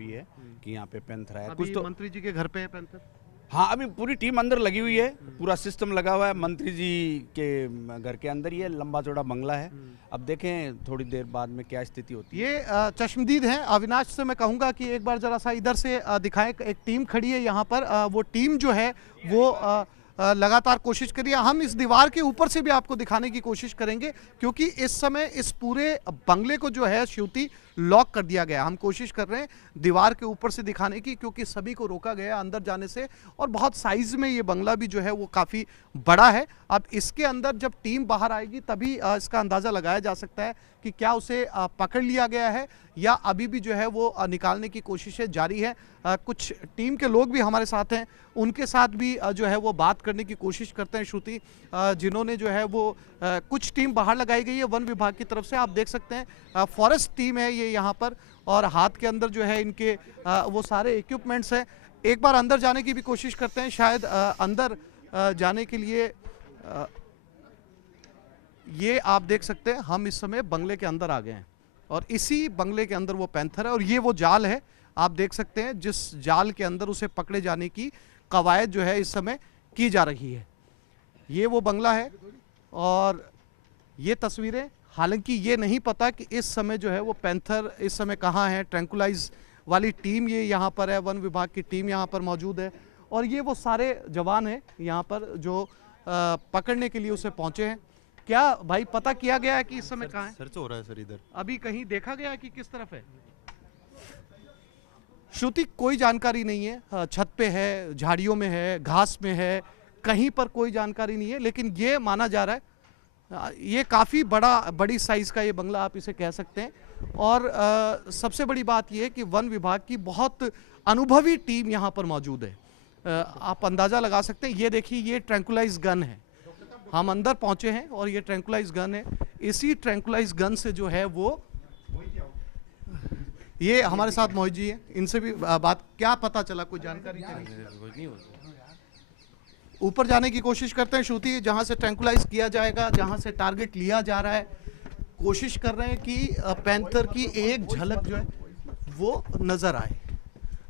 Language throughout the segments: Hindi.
हुई है कि यहाँ पे पैंथर आया। कुछ तो मंत्री जी के घर पे है पैंथर? हाँ, अभी पूरी टीम अंदर लगी हुई है, पूरा सिस्टम लगा हुआ है मंत्री जी के घर के अंदर। ये लंबा चौड़ा बंगला है। अब देखें थोड़ी देर बाद में क्या स्थिति होती है। ये चश्मदीद हैं। अविनाश से मैं कहूँगा कि एक बार जरा सा इधर से दिखाएं। एक टीम खड़ी है यहाँ पर। वो टीम जो है वो लगातार कोशिश करिए। हम इस दीवार के ऊपर से भी आपको दिखाने की कोशिश करेंगे, क्योंकि इस समय इस पूरे बंगले को जो है श्रुति लॉक कर दिया गया। हम कोशिश कर रहे हैं दीवार के ऊपर से दिखाने की, क्योंकि सभी को रोका गया अंदर जाने से। और बहुत साइज में ये बंगला भी जो है वो काफ़ी बड़ा है। अब इसके अंदर जब टीम बाहर आएगी तभी इसका अंदाज़ा लगाया जा सकता है कि क्या उसे पकड़ लिया गया है या अभी भी जो है वो निकालने की कोशिशें जारी है। कुछ टीम के लोग भी हमारे साथ हैं, उनके साथ भी जो है वो बात करने की कोशिश करते हैं श्रुति, जिन्होंने जो है वो कुछ टीम बाहर लगाई गई है वन विभाग की तरफ से। आप देख सकते हैं फॉरेस्ट टीम है ये यहाँ पर, और हाथ के अंदर जो है इनके वो सारे इक्विपमेंट्स हैं। एक बार अंदर जाने की भी कोशिश करते हैं। शायद अंदर जाने के लिए ये आप देख सकते हैं हम इस समय बंगले के अंदर आ गए हैं, और इसी बंगले के अंदर वो पैंथर है। और ये वो जाल है, आप देख सकते हैं जिस जाल के अंदर उसे पकड़े जाने की कवायद जो है इस समय की जा रही है। ये वो बंगला है और ये तस्वीरें। हालांकि ये नहीं पता कि इस समय जो है वो पैंथर इस समय कहाँ है। ट्रैंकुलाइज वाली टीम ये यहाँ पर है, वन विभाग की टीम यहाँ पर मौजूद है, और ये वो सारे जवान हैं यहाँ पर जो पकड़ने के लिए उसे पहुँचे हैं। क्या भाई पता किया गया है कि इस समय कहाँ है? सर्च हो रहा है सर इधर। अभी कहीं देखा गया है कि किस तरफ है? श्रुति कोई जानकारी नहीं है। छत पे है, झाड़ियों में है, घास में है, कहीं पर कोई जानकारी नहीं है। लेकिन ये माना जा रहा है ये काफ़ी बड़ी साइज़ का ये बंगला आप इसे कह सकते हैं। और सबसे बड़ी बात ये है कि वन विभाग की बहुत अनुभवी टीम यहाँ पर मौजूद है। आप अंदाज़ा लगा सकते हैं। ये देखिए, ये ट्रैंकुलाइज गन है। हम अंदर पहुँचे हैं और ये ट्रैंकुलाइज गन है। इसी ट्रैंकुलाइज गन से जो है वो, ये हमारे साथ मोहित जी हैं, इनसे भी बात। क्या पता चला, कोई जानकारी नहीं? ऊपर जाने की कोशिश करते हैं श्रुति, जहां से ट्रैंकुलाइज किया जाएगा, जहां से टारगेट लिया जा रहा है। कोशिश कर रहे हैं कि पैंथर की एक झलक जो है वो नजर आए।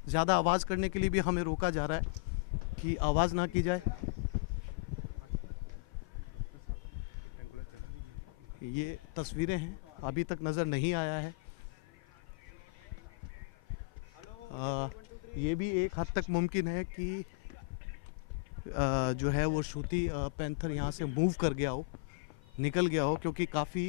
ज़्यादा आवाज़ करने के लिए भी हमें रोका जा रहा है कि आवाज़ ना की जाए। ये तस्वीरें हैं, अभी तक नज़र नहीं आया है। ये भी एक हद तक मुमकिन है कि जो है वो श्रुति पैंथर यहाँ से मूव कर गया हो, निकल गया हो, क्योंकि काफ़ी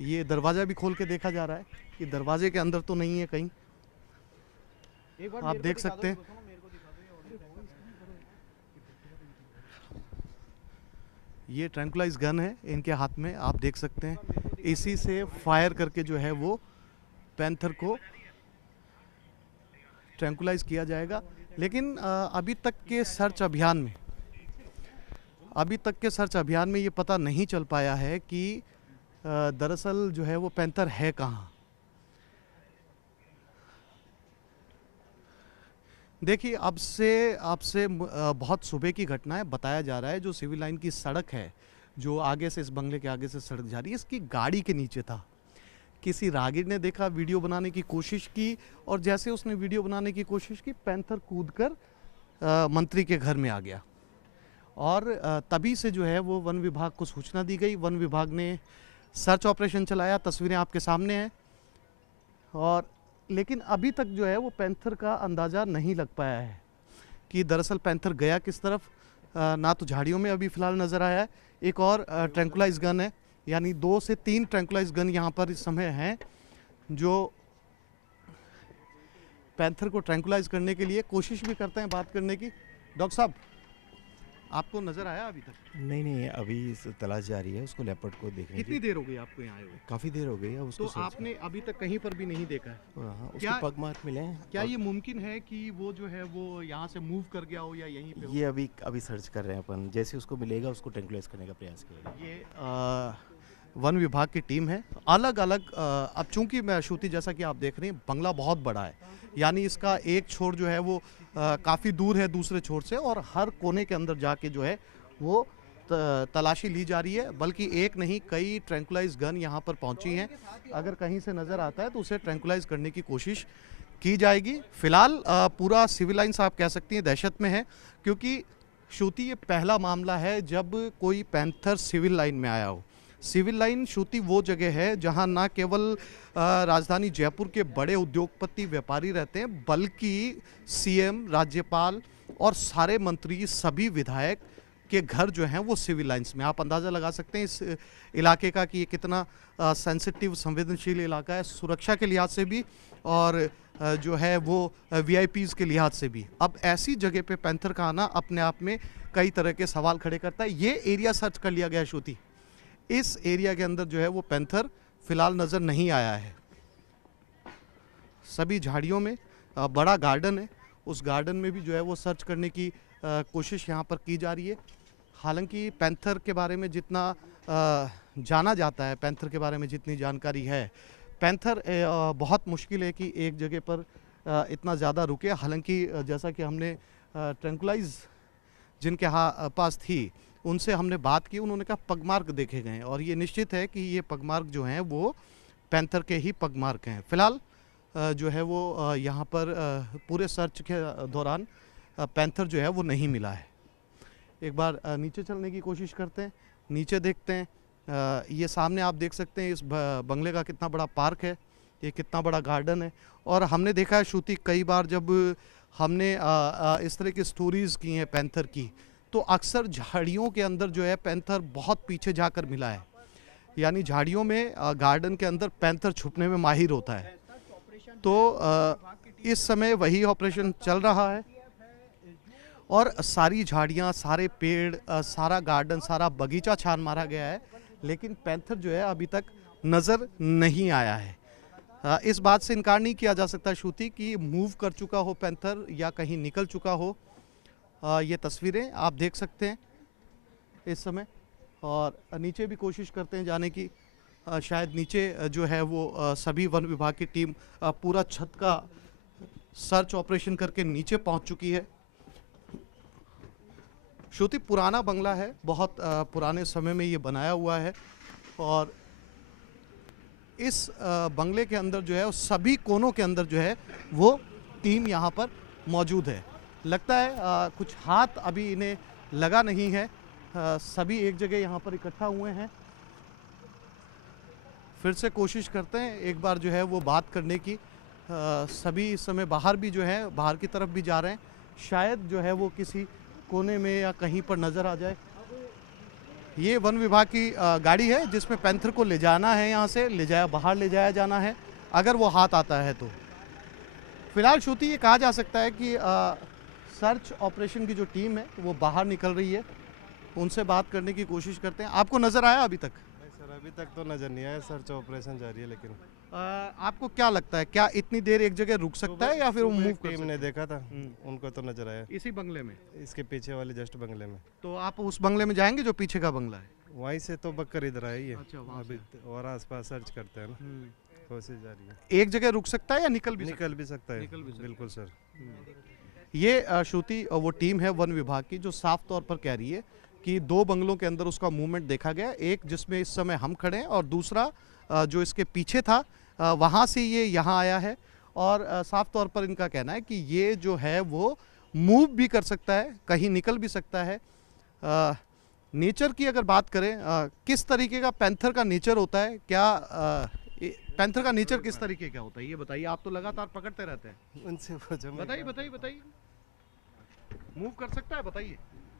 ये दरवाज़ा भी खोल के देखा जा रहा है कि दरवाजे के अंदर तो नहीं है कहीं। आप देख सकते हैं ये ट्रैंकुलाइज गन है इनके हाथ में, आप देख सकते हैं। इसी से फायर करके जो है वो पैंथर को ट्रैंकुलाइज किया जाएगा। लेकिन अभी तक के सर्च अभियान में ये पता नहीं चल पाया है कि दरअसल जो है वो पैंथर है कहाँ। देखिए, आपसे बहुत सुबह की घटना है। बताया जा रहा है जो सिविल लाइन की सड़क है, जो आगे से, इस बंगले के आगे से सड़क जा रही है, इसकी गाड़ी के नीचे था। किसी राहगीर ने देखा, वीडियो बनाने की कोशिश की, और जैसे उसने वीडियो बनाने की कोशिश की, पैंथर कूदकर मंत्री के घर में आ गया। और तभी से जो है वो वन विभाग को सूचना दी गई। वन विभाग ने सर्च ऑपरेशन चलाया। तस्वीरें आपके सामने हैं। और लेकिन अभी तक जो है वो पैंथर का अंदाज़ा नहीं लग पाया है कि दरअसल पैंथर गया किस तरफ। ना तो झाड़ियों में अभी फ़िलहाल नज़र आया है। एक और ट्रैंकुलाइज गन है, यानी 2 से 3 ट्रैंकुलाइज गन यहाँ पर इस समय हैं, जो पैंथर को ट्रैंकुलाइज करने के लिए कोशिश भी करते हैं बात करने की। डॉक्टर साहब, आपको नज़र आया अभी तक? नहीं, अभी तलाश जारी है उसको, लेपर्ड को देखने की। कितनी देर हो गई आपको यहाँ आए हुए? काफ़ी देर हो गई है उसको। तो आपने अभी तक कहीं पर भी नहीं देखा है? हाँ, उसको पग मार्क मिले हैं। क्या ये मुमकिन है कि वो जो है वो यहाँ से मूव कर गया हो या यहीं पे हो? ये अभी सर्च कर रहे हैं अपन। जैसे उसको मिलेगा उसको ट्रैंकुलाइज करने का प्रयास करेंगे। ये वन विभाग की टीम है। अलग अलग अब चूंकि मैं श्रुति, जैसा कि आप देख रहे हैं, बंगला बहुत बड़ा है, यानी इसका एक छोर जो है वो काफ़ी दूर है दूसरे छोर से, और हर कोने के अंदर जाके जो है वो तलाशी ली जा रही है, बल्कि एक नहीं कई ट्रैंकुलाइज गन यहाँ पर पहुंची हैं। अगर कहीं से नज़र आता है तो उसे ट्रैंकुलाइज करने की कोशिश की जाएगी। फिलहाल पूरा सिविल लाइन्स आप कह सकती हैं दहशत में है, क्योंकि श्रुति ये पहला मामला है जब कोई पैंथर सिविल लाइन में आया हो। सिविल लाइन श्रुति वो जगह है जहां ना केवल राजधानी जयपुर के बड़े उद्योगपति व्यापारी रहते हैं, बल्कि सीएम, राज्यपाल और सारे मंत्री, सभी विधायक के घर जो हैं वो सिविल लाइंस में। आप अंदाज़ा लगा सकते हैं इस इलाके का कि ये कितना सेंसिटिव, संवेदनशील इलाका है, सुरक्षा के लिहाज से भी और जो है वो वीआईपीज़ के लिहाज से भी। अब ऐसी जगह पे पैंथर का आना अपने आप में कई तरह के सवाल खड़े करता है। ये एरिया सर्च कर लिया गया श्रुति, इस एरिया के अंदर जो है वो पैंथर फिलहाल नज़र नहीं आया है। सभी झाड़ियों में बड़ा गार्डन है, उस गार्डन में भी जो है वो सर्च करने की कोशिश यहाँ पर की जा रही है। हालांकि पैंथर के बारे में जितना जाना जाता है, पैंथर के बारे में जितनी जानकारी है, पैंथर बहुत मुश्किल है कि एक जगह पर इतना ज़्यादा रुके। हालांकि जैसा कि हमने ट्रैंकुलाइज जिनके पास थी उनसे हमने बात की, उन्होंने कहा पगमार्क देखे गए हैं और ये निश्चित है कि ये पगमार्क जो हैं वो पैंथर के ही पगमार्क हैं। फिलहाल जो है वो यहाँ पर पूरे सर्च के दौरान पैंथर जो है वो नहीं मिला है। एक बार नीचे चलने की कोशिश करते हैं, नीचे देखते हैं। ये सामने आप देख सकते हैं इस बंगले का कितना बड़ा पार्क है, ये कितना बड़ा गार्डन है। और हमने देखा है श्रुति कई बार जब हमने इस तरह की स्टोरीज़ की हैं पैंथर की, तो अक्सर झाड़ियों के अंदर जो है पैंथर बहुत पीछे जाकर मिला है। यानी झाड़ियों में गार्डन के अंदर पैंथर छुपने में माहिर होता है। तो इस समय वही ऑपरेशन चल रहा है और सारी झाड़ियाँ, सारे पेड़, सारा गार्डन, सारा बगीचा छान मारा गया है, लेकिन पैंथर जो है अभी तक नज़र नहीं आया है। इस बात से इनकार नहीं किया जा सकता श्रुति कि मूव कर चुका हो पैंथर या कहीं निकल चुका हो। ये तस्वीरें आप देख सकते हैं इस समय, और नीचे भी कोशिश करते हैं जाने की। शायद नीचे जो है वो सभी वन विभाग की टीम पूरा छत का सर्च ऑपरेशन करके नीचे पहुंच चुकी है। श्रुति पुराना बंगला है, बहुत पुराने समय में ये बनाया हुआ है और इस बंगले के अंदर जो है सभी कोनों के अंदर जो है वो टीम यहाँ पर मौजूद है। लगता है कुछ हाथ अभी इन्हें लगा नहीं है, सभी एक जगह यहाँ पर इकट्ठा हुए हैं। फिर से कोशिश करते हैं एक बार जो है वो बात करने की। सभी इस समय बाहर भी जो है, बाहर की तरफ भी जा रहे हैं, शायद जो है वो किसी कोने में या कहीं पर नज़र आ जाए। ये वन विभाग की गाड़ी है जिसमें पैंथर को ले जाना है, यहाँ से बाहर ले जाया जाना है अगर वो हाथ आता है तो। फिलहाल श्रुति ये कहा जा सकता है कि सर्च ऑपरेशन की जो टीम है वो बाहर निकल रही है, उनसे बात करने की कोशिश करते हैं। आपको नज़र आया अभी तक? नहीं सर, अभी तक तो नज़र नहीं आया, सर्च ऑपरेशन जारी है। लेकिन आपको क्या लगता है, क्या इतनी देर एक जगह रुक सकता है या फिर वो मूव कर टीम ने देखा था, उनको तो नज़र आया इसी बंगले में? इसके पीछे वाले जस्ट बंगले में। तो आप उस बंगले में जाएंगे जो पीछे का बंगला है? वहीं से तो बक्कर इधर आया ही है। अच्छा, वहाँ अभी और आसपास सर्च करते हैं ना, कोशिश जारी है। एक जगह रुक सकता है या निकल भी निकल भी सकता है, निकल भी सकता है। बिल्कुल सर। ये श्रुति वो टीम है वन विभाग की जो साफ तौर पर कह रही है कि दो बंगलों के अंदर उसका मूवमेंट देखा गया, एक जिसमें इस समय हम खड़े हैं और दूसरा जो इसके पीछे था वहाँ से ये यहाँ आया है। और साफ तौर पर इनका कहना है कि ये जो है वो मूव भी कर सकता है, कहीं निकल भी सकता है। नेचर की अगर बात करें, किस तरीके का पैंथर का नेचर होता है, क्या पैंथर का नेचर किस तरीके का होता है ये बताइए। आप तो लगातार पकड़ते रहते हैं, उनसे पूछो। बताइए बताइए बताइए। मूव कर सकता है, बताइए।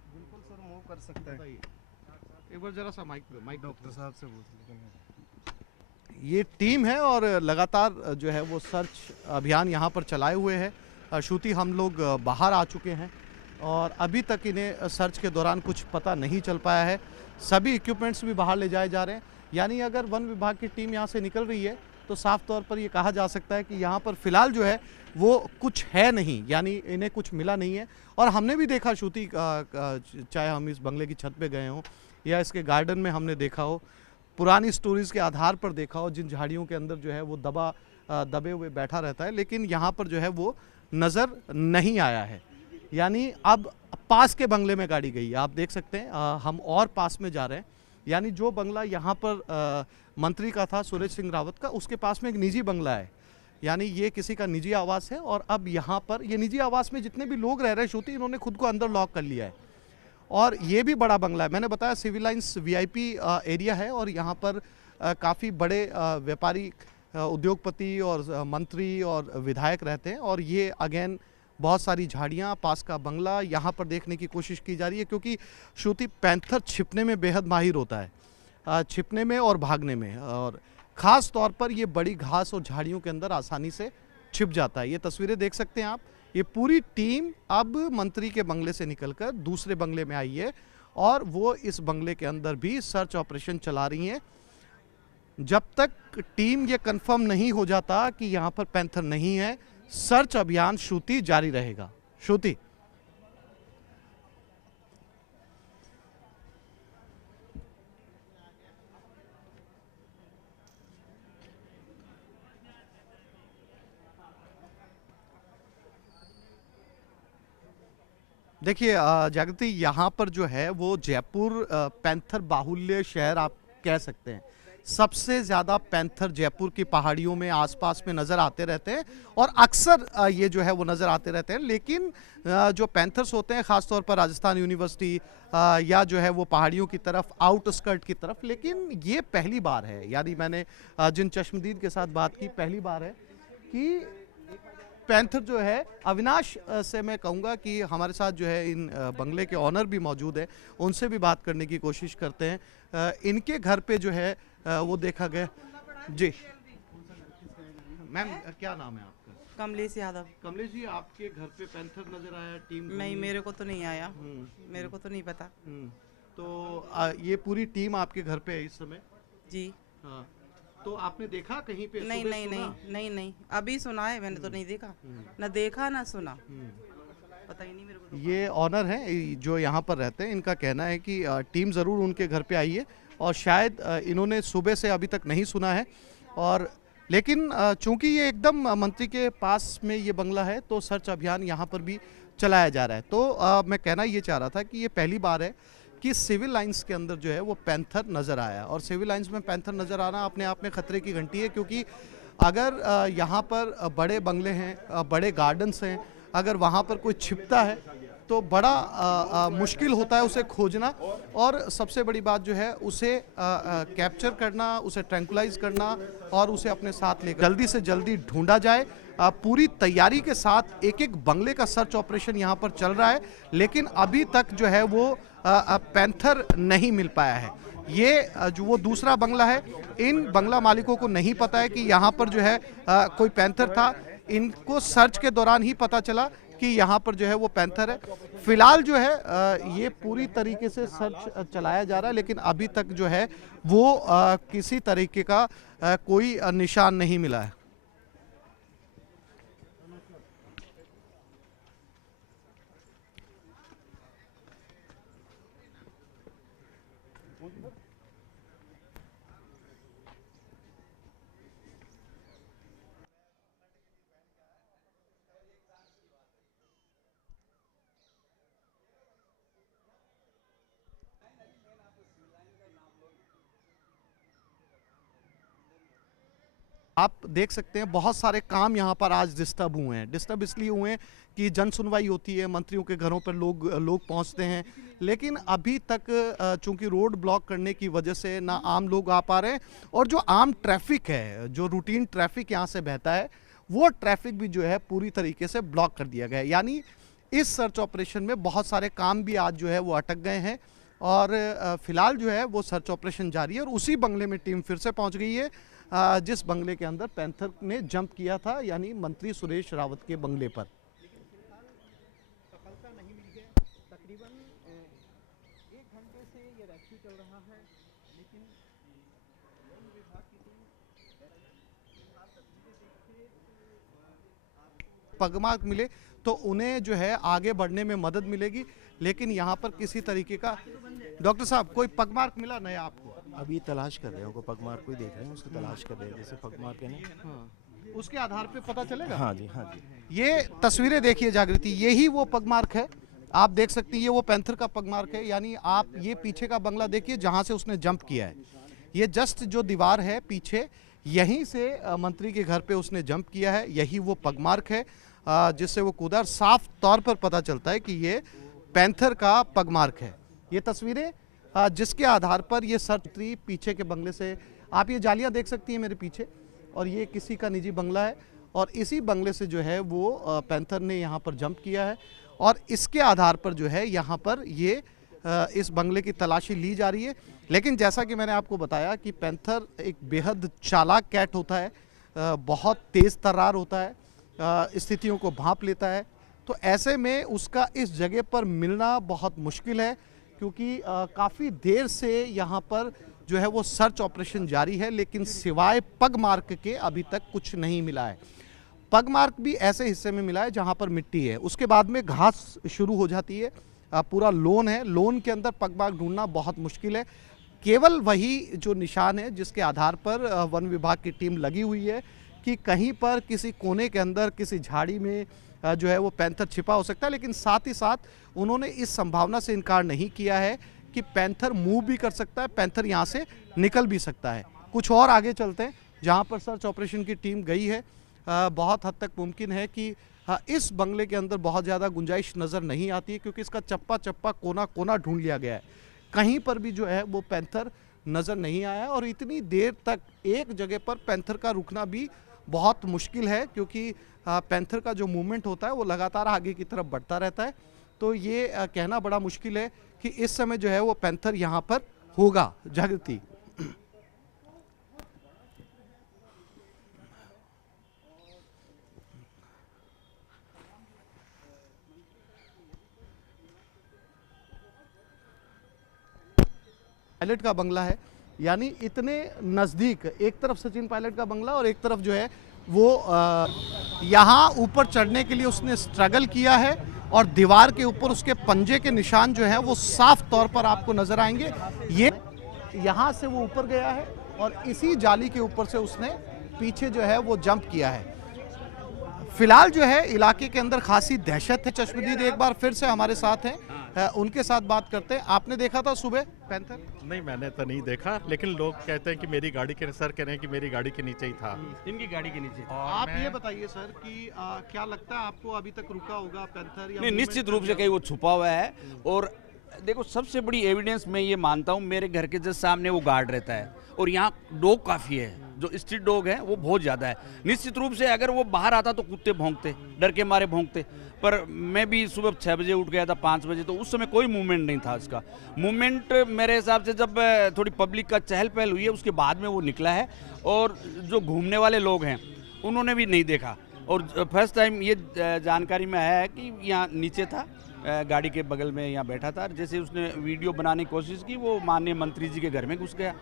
बिल्कुल सर, मूव कर सकता है। एक बार जरा सा माइक डॉक्टर साहब से पूछ लीजिए। ये टीम है और लगातार जो है वो सर्च अभियान यहाँ पर चलाए हुए है। श्रुति हम लोग बाहर आ चुके हैं और अभी तक इन्हें सर्च के दौरान कुछ पता नहीं चल पाया है। सभी इक्विपमेंट्स भी बाहर ले जाए जा रहे हैं। यानी अगर वन विभाग की टीम यहाँ से निकल रही है तो साफ तौर पर ये कहा जा सकता है कि यहाँ पर फिलहाल जो है वो कुछ है नहीं, यानी इन्हें कुछ मिला नहीं है। और हमने भी देखा श्रुति, चाहे हम इस बंगले की छत पे गए हों या इसके गार्डन में हमने देखा हो, पुरानी स्टोरीज़ के आधार पर देखा हो, जिन झाड़ियों के अंदर जो है वो दबे हुए बैठा रहता है, लेकिन यहाँ पर जो है वो नज़र नहीं आया है। यानी अब पास के बंगले में गाड़ी गई है। आप देख सकते हैं हम और पास में जा रहे हैं। यानी जो बंगला यहाँ पर मंत्री का था सुरेश सिंह रावत का, उसके पास में एक निजी बंगला है। यानी ये किसी का निजी आवास है और अब यहाँ पर ये निजी आवास में जितने भी लोग रह रहे हैं श्रुति, इन्होंने खुद को अंदर लॉक कर लिया है। और ये भी बड़ा बंगला है, मैंने बताया सिविल लाइंस वीआईपी एरिया है और यहाँ पर काफ़ी बड़े व्यापारी, उद्योगपति और मंत्री और विधायक रहते हैं। और ये अगेन बहुत सारी झाड़ियाँ, पास का बंगला यहाँ पर देखने की कोशिश की जा रही है, क्योंकि श्रुति पैंथर छिपने में बेहद माहिर होता है, छिपने में और भागने में, और ख़ास तौर पर ये बड़ी घास और झाड़ियों के अंदर आसानी से छिप जाता है। ये तस्वीरें देख सकते हैं आप, ये पूरी टीम अब मंत्री के बंगले से निकलकर दूसरे बंगले में आई है और वो इस बंगले के अंदर भी सर्च ऑपरेशन चला रही हैं। जब तक टीम ये कंफर्म नहीं हो जाता कि यहाँ पर पैंथर नहीं है, सर्च अभियान श्रुति जारी रहेगा। श्रुति, देखिए जागृति, यहाँ पर जो है वो जयपुर पैंथर बाहुल्य शहर आप कह सकते हैं। सबसे ज़्यादा पैंथर जयपुर की पहाड़ियों में आसपास में नज़र आते रहते हैं और अक्सर ये जो है वो नज़र आते रहते हैं। लेकिन जो पैंथर्स होते हैं ख़ासतौर पर राजस्थान यूनिवर्सिटी या जो है वो पहाड़ियों की तरफ, आउटस्कर्ट की तरफ, लेकिन ये पहली बार है, यानी मैंने जिन चश्मदीद के साथ बात की, पहली बार है कि पैंथर जो है, अविनाश से मैं कहूँगा कि हमारे साथ जो है इन बंगले के ऑनर भी मौजूद हैं, उनसे भी बात करने की कोशिश करते हैं। इनके घर पे जो है वो देखा गया। जी मैम, क्या नाम है आपका? कमलेश यादव। कमलेश जी, आपके घर पे पैंथर नजर आया? टीम नहीं, मेरे को तो नहीं आया, मेरे को तो नहीं पता। तो ये पूरी टीम आपके घर पे है इस समय? जी हाँ, तो आपने देखा कहीं पे? नहीं नहीं नहीं नहीं नहीं, अभी सुना है, मैंने तो नहीं देखा, ना देखा ना सुना, पता ही नहीं मेरे को तो। ये ऑनर हैं जो यहाँ पर रहते हैं, इनका कहना है कि टीम ज़रूर उनके घर पे आई है और शायद इन्होंने सुबह से अभी तक नहीं सुना है। और लेकिन चूंकि ये एकदम मंत्री के पास में ये बंगला है, तो सर्च अभियान यहाँ पर भी चलाया जा रहा है। तो मैं कहना ये चाह रहा था कि ये पहली बार है कि सिविल लाइंस के अंदर जो है वो पैंथर नज़र आया, और सिविल लाइंस में पैंथर नज़र आना अपने आप में ख़तरे की घंटी है, क्योंकि अगर यहाँ पर बड़े बंगले हैं, बड़े गार्डन्स हैं, अगर वहाँ पर कोई छिपता है तो बड़ा मुश्किल होता है उसे खोजना, और सबसे बड़ी बात जो है उसे कैप्चर करना, उसे ट्रैंकुलाइज करना और उसे अपने साथ लेकर जल्दी से जल्दी ढूंढा जाए। पूरी तैयारी के साथ एक एक बंगले का सर्च ऑपरेशन यहाँ पर चल रहा है, लेकिन अभी तक जो है वो पैंथर नहीं मिल पाया है। ये जो वो दूसरा बंगला है, इन बंगला मालिकों को नहीं पता है कि यहाँ पर जो है कोई पैंथर था। इनको सर्च के दौरान ही पता चला कि यहाँ पर जो है वो पैंथर है। फिलहाल जो है ये पूरी तरीके से सर्च चलाया जा रहा है, लेकिन अभी तक जो है वो किसी तरीके का कोई निशान नहीं मिला है। आप देख सकते हैं बहुत सारे काम यहाँ पर आज डिस्टर्ब हुए हैं। डिस्टर्ब इसलिए हुए हैं कि जन सुनवाई होती है, मंत्रियों के घरों पर लोग पहुँचते हैं, लेकिन अभी तक चूंकि रोड ब्लॉक करने की वजह से ना आम लोग आ पा रहे हैं, और जो आम ट्रैफिक है, जो रूटीन ट्रैफिक यहाँ से बहता है, वो ट्रैफिक भी जो है पूरी तरीके से ब्लॉक कर दिया गया है। यानी इस सर्च ऑपरेशन में बहुत सारे काम भी आज जो है वो अटक गए हैं, और फिलहाल जो है वो सर्च ऑपरेशन जारी है। और उसी बंगले में टीम फिर से पहुँच गई है जिस बंगले के अंदर पैंथर ने जंप किया था, यानी मंत्री सुरेश रावत के बंगले पर। सफलता नहीं मिली है, तकरीबन 1 घंटे से ये रेस्क्यू चल रहा है, लेकिन वन विभाग की टीम पगमार्क मिले तो उन्हें जो है आगे बढ़ने में मदद मिलेगी, लेकिन यहाँ पर किसी तरीके का, डॉक्टर साहब, कोई पगमार्क मिला नया आपको? अभी तलाश कर रहे हैं, उनको पगमार्क कोई देख रहे हैं, उसकी तलाश कर रहे हैं, जैसे पगमार्क है ना। हाँ। उसके आधार पे पता चलेगा। हाँ जी, हाँ जी। ये तस्वीरें देखिए जागृति, यही वो पगमार्क है, आप देख सकती हैं, ये वो पैंथर का पगमार्क है। यानी आप ये पीछे का बंगला देखिए जहां से उसने जंप किया है, ये जस्ट जो दीवार है पीछे, यहीं से मंत्री के घर पे उसने जंप किया है, यही वो पगमार्क है जिससे वो कूदा। साफ तौर पर पता चलता है कि ये पैंथर का पगमार्क है। ये तस्वीरें जिसके आधार पर ये सर्च पीछे के बंगले से, आप ये जालियां देख सकती हैं मेरे पीछे, और ये किसी का निजी बंगला है, और इसी बंगले से जो है वो पैंथर ने यहाँ पर जंप किया है, और इसके आधार पर जो है यहाँ पर ये इस बंगले की तलाशी ली जा रही है। लेकिन जैसा कि मैंने आपको बताया कि पैंथर एक बेहद चालाक कैट होता है, बहुत तेज़ तर्रार होता है, स्थितियों को भांप लेता है। तो ऐसे में उसका इस जगह पर मिलना बहुत मुश्किल है, क्योंकि काफ़ी देर से यहाँ पर जो है वो सर्च ऑपरेशन जारी है, लेकिन सिवाय पग मार्क के अभी तक कुछ नहीं मिला है। पग मार्क भी ऐसे हिस्से में मिला है जहाँ पर मिट्टी है, उसके बाद में घास शुरू हो जाती है, पूरा लोन है, लोन के अंदर पग मार्क ढूंढना बहुत मुश्किल है। केवल वही जो निशान है जिसके आधार पर वन विभाग की टीम लगी हुई है कि कहीं पर किसी कोने के अंदर किसी झाड़ी में जो है वो पैंथर छिपा हो सकता है। लेकिन साथ ही साथ उन्होंने इस संभावना से इनकार नहीं किया है कि पैंथर मूव भी कर सकता है, पैंथर यहाँ से निकल भी सकता है। कुछ और आगे चलते हैं जहाँ पर सर्च ऑपरेशन की टीम गई है। बहुत हद तक मुमकिन है कि इस बंगले के अंदर बहुत ज़्यादा गुंजाइश नज़र नहीं आती है, क्योंकि इसका चप्पा चप्पा कोना कोना ढूंढ लिया गया है, कहीं पर भी जो है वो पैंथर नज़र नहीं आया। और इतनी देर तक एक जगह पर पैंथर का रुकना भी बहुत मुश्किल है, क्योंकि पैंथर का जो मूवमेंट होता है वो लगातार आगे की तरफ बढ़ता रहता है। तो ये कहना बड़ा मुश्किल है कि इस समय जो है वो पैंथर यहाँ पर होगा। जागृति, पायलट का बंगला है, यानी इतने नज़दीक, एक तरफ सचिन पायलट का बंगला और एक तरफ जो है वो यहाँ ऊपर चढ़ने के लिए उसने स्ट्रगल किया है, और दीवार के ऊपर उसके पंजे के निशान जो है वो साफ तौर पर आपको नजर आएंगे। ये यहाँ से वो ऊपर गया है और इसी जाली के ऊपर से उसने पीछे जो है वो जंप किया है। फिलहाल जो है इलाके के अंदर खासी दहशत है। चश्मदीद एक बार फिर से हमारे साथ हैं, उनके साथ बात करते हैं। आपने देखा था सुबह पैंथर? नहीं, मैंने तो नहीं देखा, लेकिन लोग कहते हैं कि मेरी गाड़ी के, सर कह रहे हैं कि मेरी गाड़ी के नीचे ही था। इनकी गाड़ी के नीचे। आप ये बताइए सर कि क्या लगता है आपको, अभी तक रुका होगा पैंथर या नहीं, निश्चित रूप से कहीं वो छुपा हुआ है। और देखो, सबसे बड़ी एविडेंस मैं ये मानता हूँ, मेरे घर के जस्ट सामने वो गार्ड रहता है, और यहाँ डॉग काफ़ी है, जो स्ट्रीट डॉग है वो बहुत ज़्यादा है। निश्चित रूप से अगर वो बाहर आता तो कुत्ते भौंकते, डर के मारे भौंकते। पर मैं भी सुबह 6 बजे उठ गया था, 5 बजे, तो उस समय कोई मूवमेंट नहीं था इसका। मूवमेंट मेरे हिसाब से जब थोड़ी पब्लिक का चहल पहल हुई है उसके बाद में वो निकला है, और जो घूमने वाले लोग हैं उन्होंने भी नहीं देखा। और फर्स्ट टाइम ये जानकारी में आया है कि यहाँ नीचे था, गाड़ी के बगल में यहाँ बैठा था। जैसे उसने वीडियो बनाने की कोशिश की, वो माननीय मंत्री जी के घर में घुस गया।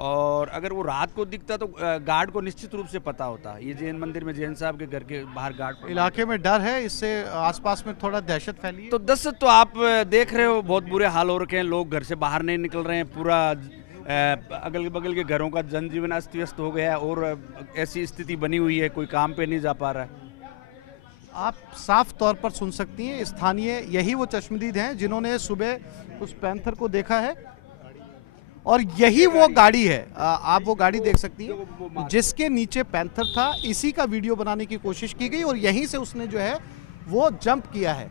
और अगर वो रात को दिखता तो गार्ड को निश्चित रूप से पता होता। ये जैन मंदिर में जैन साहब के घर के बाहर गार्ड, इलाके में डर है, इससे आसपास में थोड़ा दहशत फैली है। तो दहशत तो आप देख रहे हो, बहुत बुरे हाल हो रखे हैं, लोग घर से बाहर नहीं निकल रहे हैं, पूरा अगल बगल के घरों का जनजीवन अस्त व्यस्त हो गया है, और ऐसी स्थिति बनी हुई है, कोई काम पे नहीं जा पा रहा है। आप साफ तौर पर सुन सकती हैं, स्थानीय यही वो चश्मदीद हैं जिन्होंने सुबह उस पैंथर को देखा है, और यही वो गाड़ी है, आप वो गाड़ी देख सकती हैं जिसके नीचे पैंथर था। इसी का वीडियो बनाने की कोशिश की गई और यहीं से उसने जो है वो जंप किया है।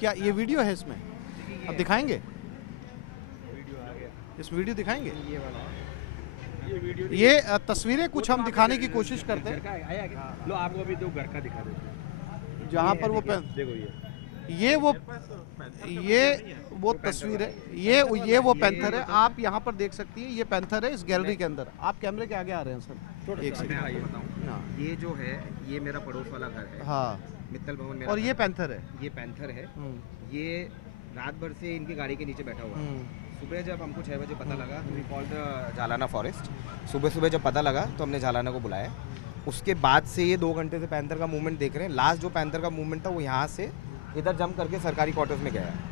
क्या ये वीडियो है इसमें? अब दिखाएंगे, इस वीडियो दिखाएंगे, ये तस्वीरें कुछ हम दिखाने की कोशिश करते हैं। लो, आपको अभी तो घर का दिखा देते हैं, जहाँ पर वो देखो ये वो तस्वीर है, ये वो पैंथर है, आप यहाँ पर देख सकती हैं। ये पैंथर है इस गैलरी के अंदर। आप कैमरे के आगे आ रहे हैं सर, एक सेकंड। मैं ये बताऊं, हाँ, ये जो है ये मेरा पड़ोस वाला घर है, हाँ, मित्तल भवन मेरा और ये घर पैंथर है। ये पैंथर है। ये रात भर से इनकी गाड़ी के नीचे बैठा हुआ है। सुबह जब हमको 6 बजे पता लगा तो वी कॉल्ड जालाना फॉरेस्ट। सुबह जब पता लगा तो हमने जालाना को बुलाया। उसके बाद से ये 2 घंटे से पैंथर का मूवमेंट देख रहे हैं। लास्ट जो पैंथर का मूवमेंट था वो यहाँ से इधर जंप करके सरकारी क्वार्टर्स में गया है।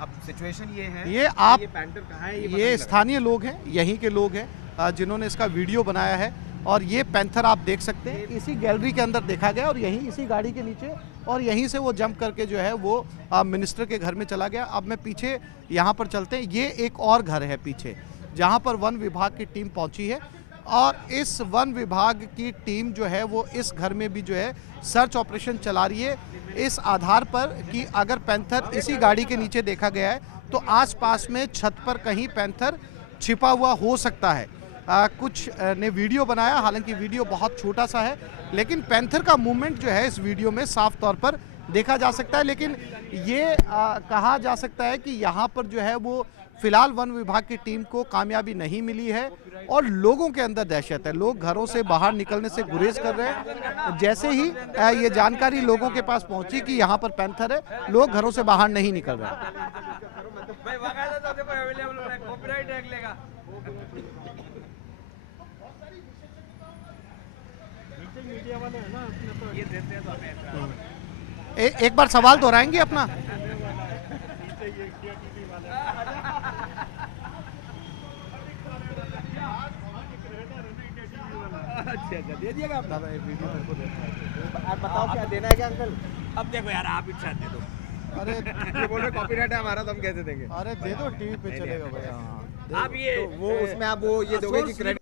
अब सिचुएशन ये है, ये आप ये पैंथर कहाँ है, ये स्थानीय लोग हैं, यहीं के लोग हैं जिन्होंने इसका वीडियो बनाया है। और ये पैंथर आप देख सकते हैं इसी गैलरी के अंदर देखा गया और यहीं इसी गाड़ी के नीचे और यहीं से वो जंप करके जो है वो मिनिस्टर के घर में चला गया। अब मैं पीछे यहाँ पर चलते हैं, ये एक और घर है पीछे जहाँ पर वन विभाग की टीम पहुँची है और इस वन विभाग की टीम जो है वो इस घर में भी जो है सर्च ऑपरेशन चला रही है इस आधार पर कि अगर पैंथर इसी गाड़ी के नीचे देखा गया है तो आसपास में छत पर कहीं पैंथर छिपा हुआ हो सकता है। कुछ ने वीडियो बनाया, हालांकि वीडियो बहुत छोटा सा है, लेकिन पैंथर का मूवमेंट जो है इस वीडियो में साफ तौर पर देखा जा सकता है। लेकिन ये कहा जा सकता है कि यहाँ पर जो है वो फिलहाल वन विभाग की टीम को कामयाबी नहीं मिली है और लोगों के अंदर दहशत है। लोग घरों से बाहर निकलने से गुरेज कर रहे हैं। जैसे ही ये जानकारी लोगों के पास पहुंची कि यहाँ पर पैंथर है, लोग घरों से बाहर नहीं निकल रहे हैं। एक बार सवाल दोहराएंगे अपना। अच्छा दे दिएगा आप बताओ क्या देना है क्या अंकल? अब देखो यार, आप इच्छा दे दो। अरे ये बोल रहे कॉपीराइट है हमारा, तो हम कैसे देंगे? अरे दे दो, टीवी पे चलेगा भैया। आप ये तो वो उसमें आप वो ये दोगे कि क्रेडिट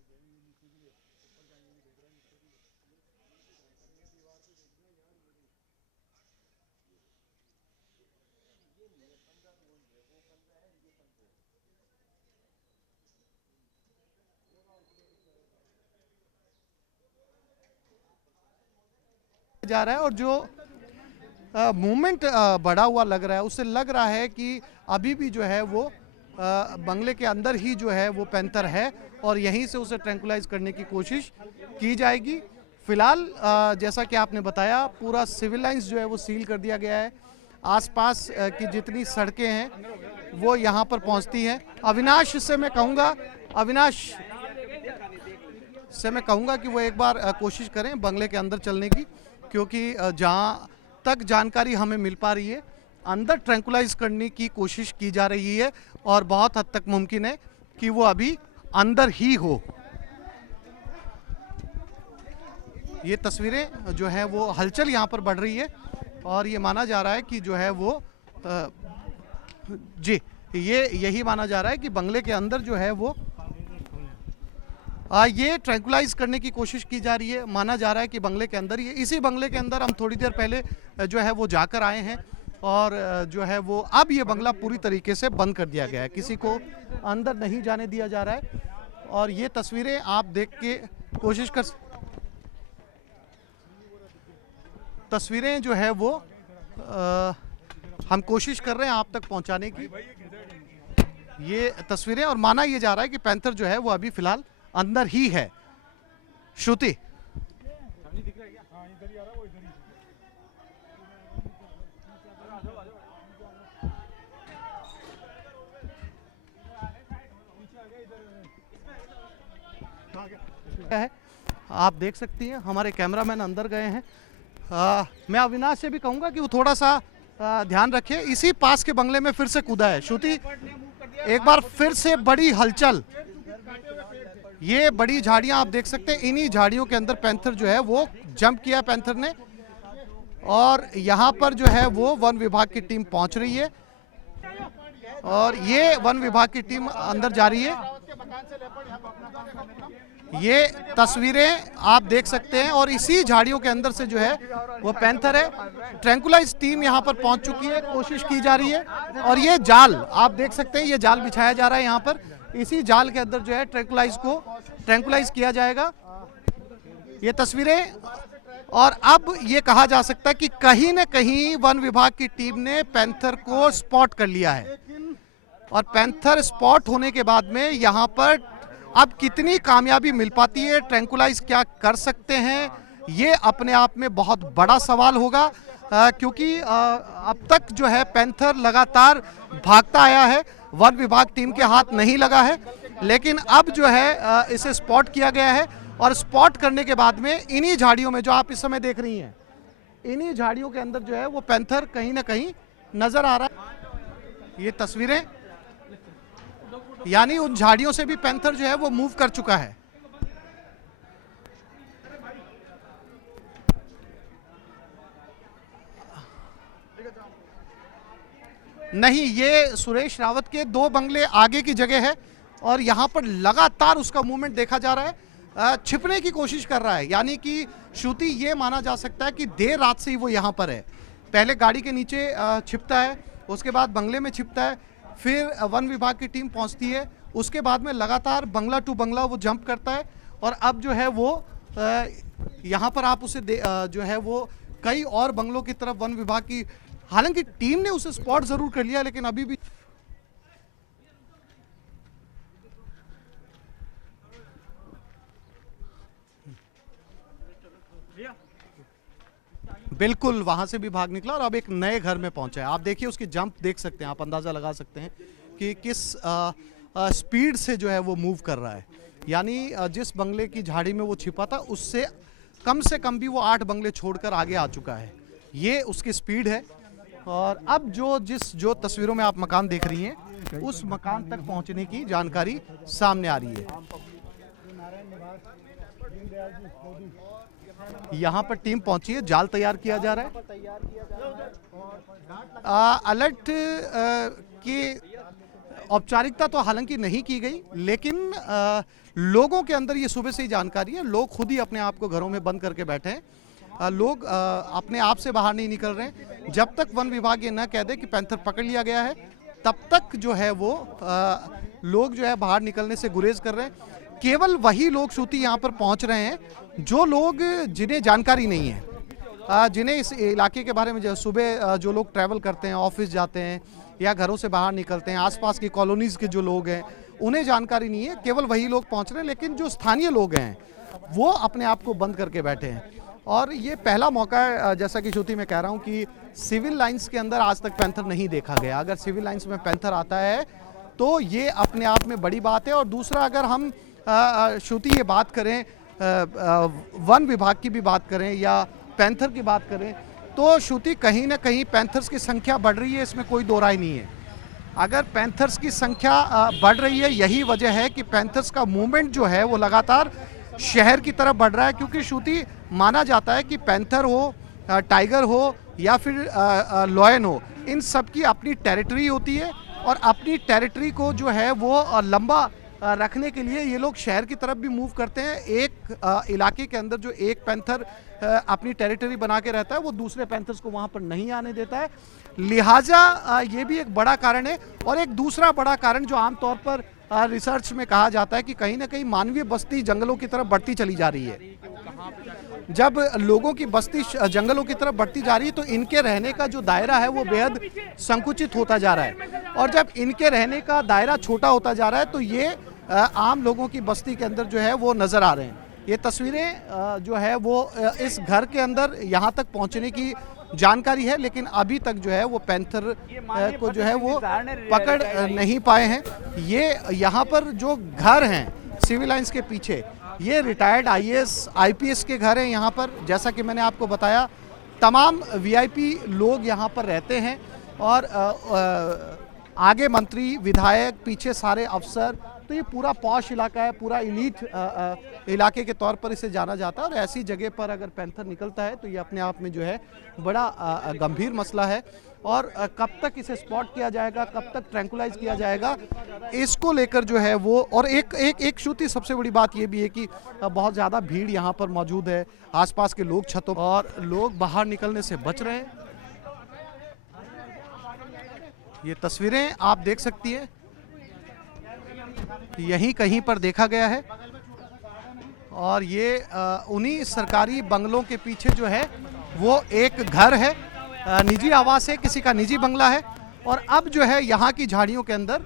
जा रहा है और जो मूवमेंट बढ़ा हुआ लग रहा है उससे लग रहा है कि अभी भी जो है वो बंगले के अंदर ही जो है वो पैंथर है और यहीं से उसे ट्रैंकुलाइज करने की कोशिश की जाएगी। फिलहाल जैसा कि आपने बताया पूरा सिविल लाइंस जो है वो सील कर दिया गया है। आसपास की जितनी सड़कें हैं वो यहाँ पर पहुँचती हैं। अविनाश से मैं कहूँगा कि वो एक बार कोशिश करें बंगले के अंदर चलने की, क्योंकि जहाँ तक जानकारी हमें मिल पा रही है अंदर ट्रैंकुलाइज करने की कोशिश की जा रही है और बहुत हद तक मुमकिन है कि वो अभी अंदर ही हो। ये तस्वीरें जो है वो हलचल यहाँ पर बढ़ रही है और ये माना जा रहा है कि जो है वो यही माना जा रहा है कि बंगले के अंदर जो है वो ये ट्रैंकुलाइज करने की कोशिश की जा रही है। माना जा रहा है कि बंगले के अंदर, ये इसी बंगले के अंदर हम थोड़ी देर पहले जो है वो जाकर आए हैं और जो है वो अब ये बंगला पूरी तरीके से बंद कर दिया गया है, किसी को अंदर नहीं जाने दिया जा रहा है। और ये तस्वीरें आप देख के कोशिश कर, तस्वीरें जो है वो हम कोशिश कर रहे हैं आप तक पहुंचाने की, ये तस्वीरें। और माना ये जा रहा है कि पैंथर जो है वो अभी फिलहाल अंदर ही है। श्रुति, है आप देख सकती हैं, हमारे कैमरामैन अंदर गए हैं। मैं अविनाश से भी कहूंगा कि वो थोड़ा सा ध्यान रखे। इसी पास के बंगले में फिर से कूदा है। श्रुति, एक बार फिर से बड़ी हलचल, ये बड़ी झाड़ियां आप देख सकते हैं, इन्हीं झाड़ियों के अंदर पैंथर जो है वो जंप किया पैंथर ने और यहाँ पर जो है वो वन विभाग की टीम पहुंच रही है और ये वन विभाग की टीम अंदर जा रही है। ये तस्वीरें आप देख सकते हैं और इसी झाड़ियों के अंदर से जो है वो पैंथर है। ट्रैंकुलाइज टीम यहाँ पर पहुंच चुकी है, कोशिश की जा रही है और ये जाल आप देख सकते हैं, ये जाल बिछाया जा रहा है यहाँ पर। इसी जाल के अंदर जो है ट्रैंकुलाइज किया जाएगा। ये तस्वीरें, और अब ये कहा जा सकता है कि कहीं न कहीं वन विभाग की टीम ने पैंथर को स्पॉट कर लिया है और पैंथर स्पॉट होने के बाद में यहाँ पर अब कितनी कामयाबी मिल पाती है, ट्रैंकुलाइज क्या कर सकते हैं, ये अपने आप में बहुत बड़ा सवाल होगा। क्योंकि अब तक जो है पैंथर लगातार भागता आया है, वन विभाग टीम के हाथ नहीं लगा है, लेकिन अब जो है इसे स्पॉट किया गया है और स्पॉट करने के बाद में इन्हीं झाड़ियों में जो आप इस समय देख रही हैं, इन्हीं झाड़ियों के अंदर जो है वो पैंथर कहीं ना कहीं नजर आ रहा है। ये तस्वीरें, यानी उन झाड़ियों से भी पैंथर जो है वो मूव कर चुका है। नहीं, ये सुरेश रावत के 2 बंगले आगे की जगह है और यहाँ पर लगातार उसका मूवमेंट देखा जा रहा है। छिपने की कोशिश कर रहा है, यानी कि श्रुति ये माना जा सकता है कि देर रात से ही वो यहाँ पर है। पहले गाड़ी के नीचे छिपता है, उसके बाद बंगले में छिपता है, फिर वन विभाग की टीम पहुँचती है, उसके बाद में लगातार बंगला टू बंगला वो जंप करता है और अब जो है वो यहाँ पर आप उसे जो है वो कई और बंगलों की तरफ वन विभाग की, हालांकि टीम ने उसे स्पॉट जरूर कर लिया, लेकिन अभी भी बिल्कुल वहां से भी भाग निकला और अब एक नए घर में पहुंचा है। आप देखिए उसकी जंप देख सकते हैं, आप अंदाजा लगा सकते हैं कि किस स्पीड से जो है वो मूव कर रहा है। यानी जिस बंगले की झाड़ी में वो छिपा था उससे कम भी वो 8 बंगले छोड़कर आगे आ चुका है। ये उसकी स्पीड है। और अब जो तस्वीरों में आप मकान देख रही हैं, उस मकान तक पहुंचने की जानकारी सामने आ रही है। यहाँ पर टीम पहुंची है, जाल तैयार किया जा रहा है। अलर्ट की औपचारिकता तो हालांकि नहीं की गई, लेकिन लोगों के अंदर ये सुबह से ही जानकारी है। लोग खुद ही अपने आप को घरों में बंद करके बैठे हैं। लोग अपने आप से बाहर नहीं निकल रहे हैं। जब तक वन विभाग ये न कह दे कि पैंथर पकड़ लिया गया है, तब तक जो है वो लोग जो है बाहर निकलने से गुरेज कर रहे हैं। केवल वही लोग श्रुति यहाँ पर पहुँच रहे हैं जो लोग जिन्हें जानकारी नहीं है, जिन्हें इस इलाके के बारे में सुबह जो लोग ट्रैवल करते हैं, ऑफिस जाते हैं या घरों से बाहर निकलते हैं, आसपास की कॉलोनीज़ के जो लोग हैं उन्हें जानकारी नहीं है। केवल वही लोग पहुंच रहे हैं, लेकिन जो स्थानीय लोग हैं वो अपने आप को बंद करके बैठे हैं। और ये पहला मौका है, जैसा कि श्रुति मैं कह रहा हूँ, कि सिविल लाइंस के अंदर आज तक पैंथर नहीं देखा गया। अगर सिविल लाइंस में पैंथर आता है तो ये अपने आप में बड़ी बात है। और दूसरा, अगर हम श्रुति ये बात करें, वन विभाग की भी बात करें या पैंथर की बात करें, तो श्रुति कहीं ना कहीं पैंथर्स की संख्या बढ़ रही है, इसमें कोई दो राय नहीं है। अगर पैंथर्स की संख्या बढ़ रही है, यही वजह है कि पैंथर्स का मूवमेंट जो है वो लगातार शहर की तरफ बढ़ रहा है। क्योंकि श्रुति माना जाता है कि पैंथर हो, टाइगर हो या फिर लॉयन हो, इन सब की अपनी टेरिटरी होती है और अपनी टेरिटरी को जो है वो लंबा रखने के लिए ये लोग शहर की तरफ भी मूव करते हैं। एक इलाके के अंदर जो एक पैंथर अपनी टेरिटरी बना के रहता है, वो दूसरे पैंथर्स को वहाँ पर नहीं आने देता है। लिहाजा ये भी एक बड़ा कारण है। और एक दूसरा बड़ा कारण जो आमतौर पर रिसर्च में कहा जाता है कि कहीं ना कहीं मानवीय बस्ती जंगलों की तरफ बढ़ती चली जा रही है। जब लोगों की बस्ती जंगलों की तरफ बढ़ती जा रही है तो इनके रहने का जो दायरा है वो बेहद संकुचित होता जा रहा है। और जब इनके रहने का दायरा छोटा होता जा रहा है तो ये आम लोगों की बस्ती के अंदर जो है वो नज़र आ रहे हैं। ये तस्वीरें जो है वो इस घर के अंदर यहाँ तक पहुँचने की जानकारी है, लेकिन अभी तक जो है वो पैंथर को जो है वो पकड़ नहीं पाए हैं। ये यहाँ पर जो घर हैं सिविल लाइंस के पीछे, ये रिटायर्ड IAS IPS के घर हैं। यहाँ पर जैसा कि मैंने आपको बताया, तमाम VIP लोग यहाँ पर रहते हैं और आगे मंत्री, विधायक, पीछे सारे अफसर। तो ये पूरा पॉश इलाका है, पूरा इलीट इलाके के तौर पर इसे जाना जाता है। और ऐसी जगह पर अगर पैंथर निकलता है तो ये अपने आप में जो है बड़ा गंभीर मसला है। और कब तक इसे स्पॉट किया जाएगा, कब तक ट्रैंकुलाइज किया जाएगा, इसको लेकर जो है वो। और एक श्रुति सबसे बड़ी बात ये भी है कि बहुत ज़्यादा भीड़ यहाँ पर मौजूद है। आसपास के लोग छतों और लोग बाहर निकलने से बच रहे हैं। ये तस्वीरें आप देख सकती हैं, यहीं कहीं पर देखा गया है। और ये उन्हीं सरकारी बंगलों के पीछे जो है वो एक घर है, निजी आवास है, किसी का निजी बंगला है। और अब जो है यहाँ की झाड़ियों के अंदर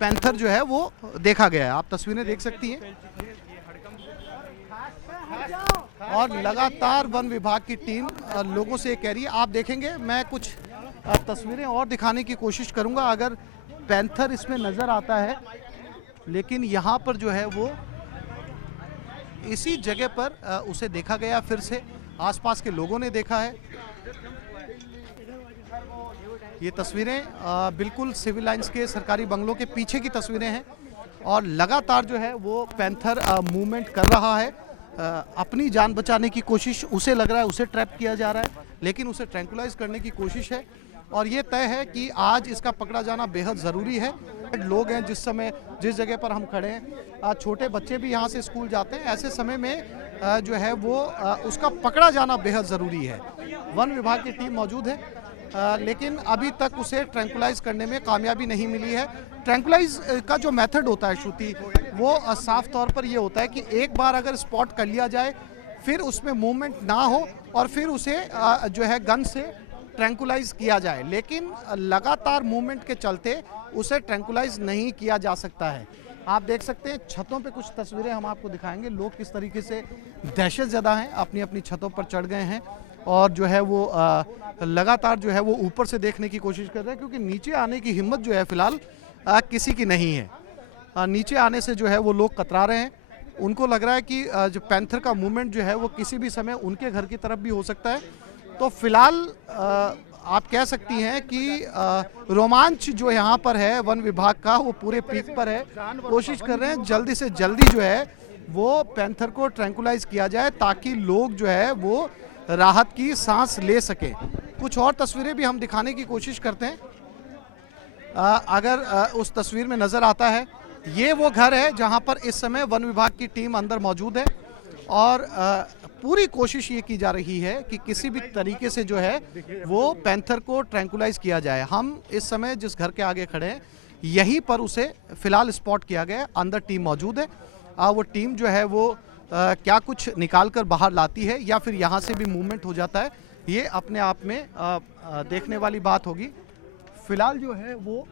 पैंथर जो है वो देखा गया है। आप तस्वीरें देख सकती हैं। और लगातार वन विभाग की टीम लोगों से कह रही है। आप देखेंगे, मैं कुछ तस्वीरें और दिखाने की कोशिश करूंगा अगर पैंथर इसमें नज़र आता है। लेकिन यहाँ पर जो है वो इसी जगह पर उसे देखा गया, फिर से आसपास के लोगों ने देखा है। ये तस्वीरें बिल्कुल सिविल लाइंस के सरकारी बंगलों के पीछे की तस्वीरें हैं। और लगातार जो है वो पैंथर मूवमेंट कर रहा है। अपनी जान बचाने की कोशिश, उसे लग रहा है उसे ट्रैप किया जा रहा है, लेकिन उसे ट्रैंकुलाइज करने की कोशिश है। और ये तय है कि आज इसका पकड़ा जाना बेहद ज़रूरी है। लोग हैं जिस जगह पर हम खड़े हैं, छोटे बच्चे भी यहाँ से स्कूल जाते हैं, ऐसे समय में जो है वो उसका पकड़ा जाना बेहद ज़रूरी है। वन विभाग की टीम मौजूद है, लेकिन अभी तक उसे ट्रैंकुलाइज करने में कामयाबी नहीं मिली है। ट्रैंकुलाइज का जो मेथड होता है श्रुति, वो साफ तौर पर ये होता है कि एक बार अगर स्पॉट कर लिया जाए, फिर उसमें मूवमेंट ना हो और फिर उसे जो है गन से ट्रैंकुलाइज किया जाए, लेकिन लगातार मूवमेंट के चलते उसे ट्रैंकुलाइज नहीं किया जा सकता है। आप देख सकते हैं छतों पे कुछ तस्वीरें हम आपको दिखाएंगे, लोग किस तरीके से दहशत ज़दा हैं, अपनी अपनी छतों पर चढ़ गए हैं और जो है वो लगातार जो है वो ऊपर से देखने की कोशिश कर रहे हैं, क्योंकि नीचे आने की हिम्मत जो है फिलहाल किसी की नहीं है। नीचे आने से जो है वो लोग कतरा रहे हैं, उनको लग रहा है कि जो पैंथर का मूवमेंट जो है वो किसी भी समय उनके घर की तरफ भी हो सकता है। तो फिलहाल आप कह सकती हैं कि रोमांच जो यहाँ पर है वन विभाग का वो पूरे पीक पर है। कोशिश कर रहे हैं जल्दी से जल्दी जो है वो पैंथर को ट्रैंकुलाइज किया जाए, ताकि लोग जो है वो राहत की सांस ले सकें। कुछ और तस्वीरें भी हम दिखाने की कोशिश करते हैं। अगर उस तस्वीर में नज़र आता है, ये वो घर है जहां पर इस समय वन विभाग की टीम अंदर मौजूद है और पूरी कोशिश ये की जा रही है कि किसी भी तरीके से जो है वो पैंथर को ट्रैंकुलाइज किया जाए। हम इस समय जिस घर के आगे खड़े हैं, यहीं पर उसे फिलहाल स्पॉट किया गया, अंदर टीम मौजूद है। वो टीम जो है वो क्या कुछ निकाल कर बाहर लाती है या फिर यहाँ से भी मूवमेंट हो जाता है, ये अपने आप में देखने वाली बात होगी। फिलहाल जो है वो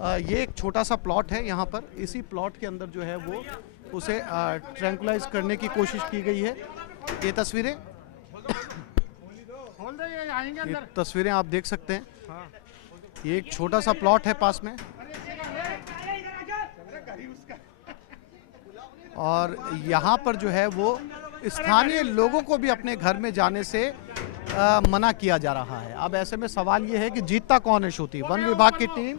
ये एक छोटा सा प्लॉट है यहाँ पर, इसी प्लॉट के अंदर जो है वो उसे ट्रैंकुलाइज करने की कोशिश की गई है। ये तस्वीरें आप देख सकते हैं, ये एक छोटा सा प्लॉट है पास में और यहाँ पर जो है वो स्थानीय लोगों को भी अपने घर में जाने से मना किया जा रहा है। अब ऐसे में सवाल ये है कि जीतता कौन है श्रुति, वन विभाग की टीम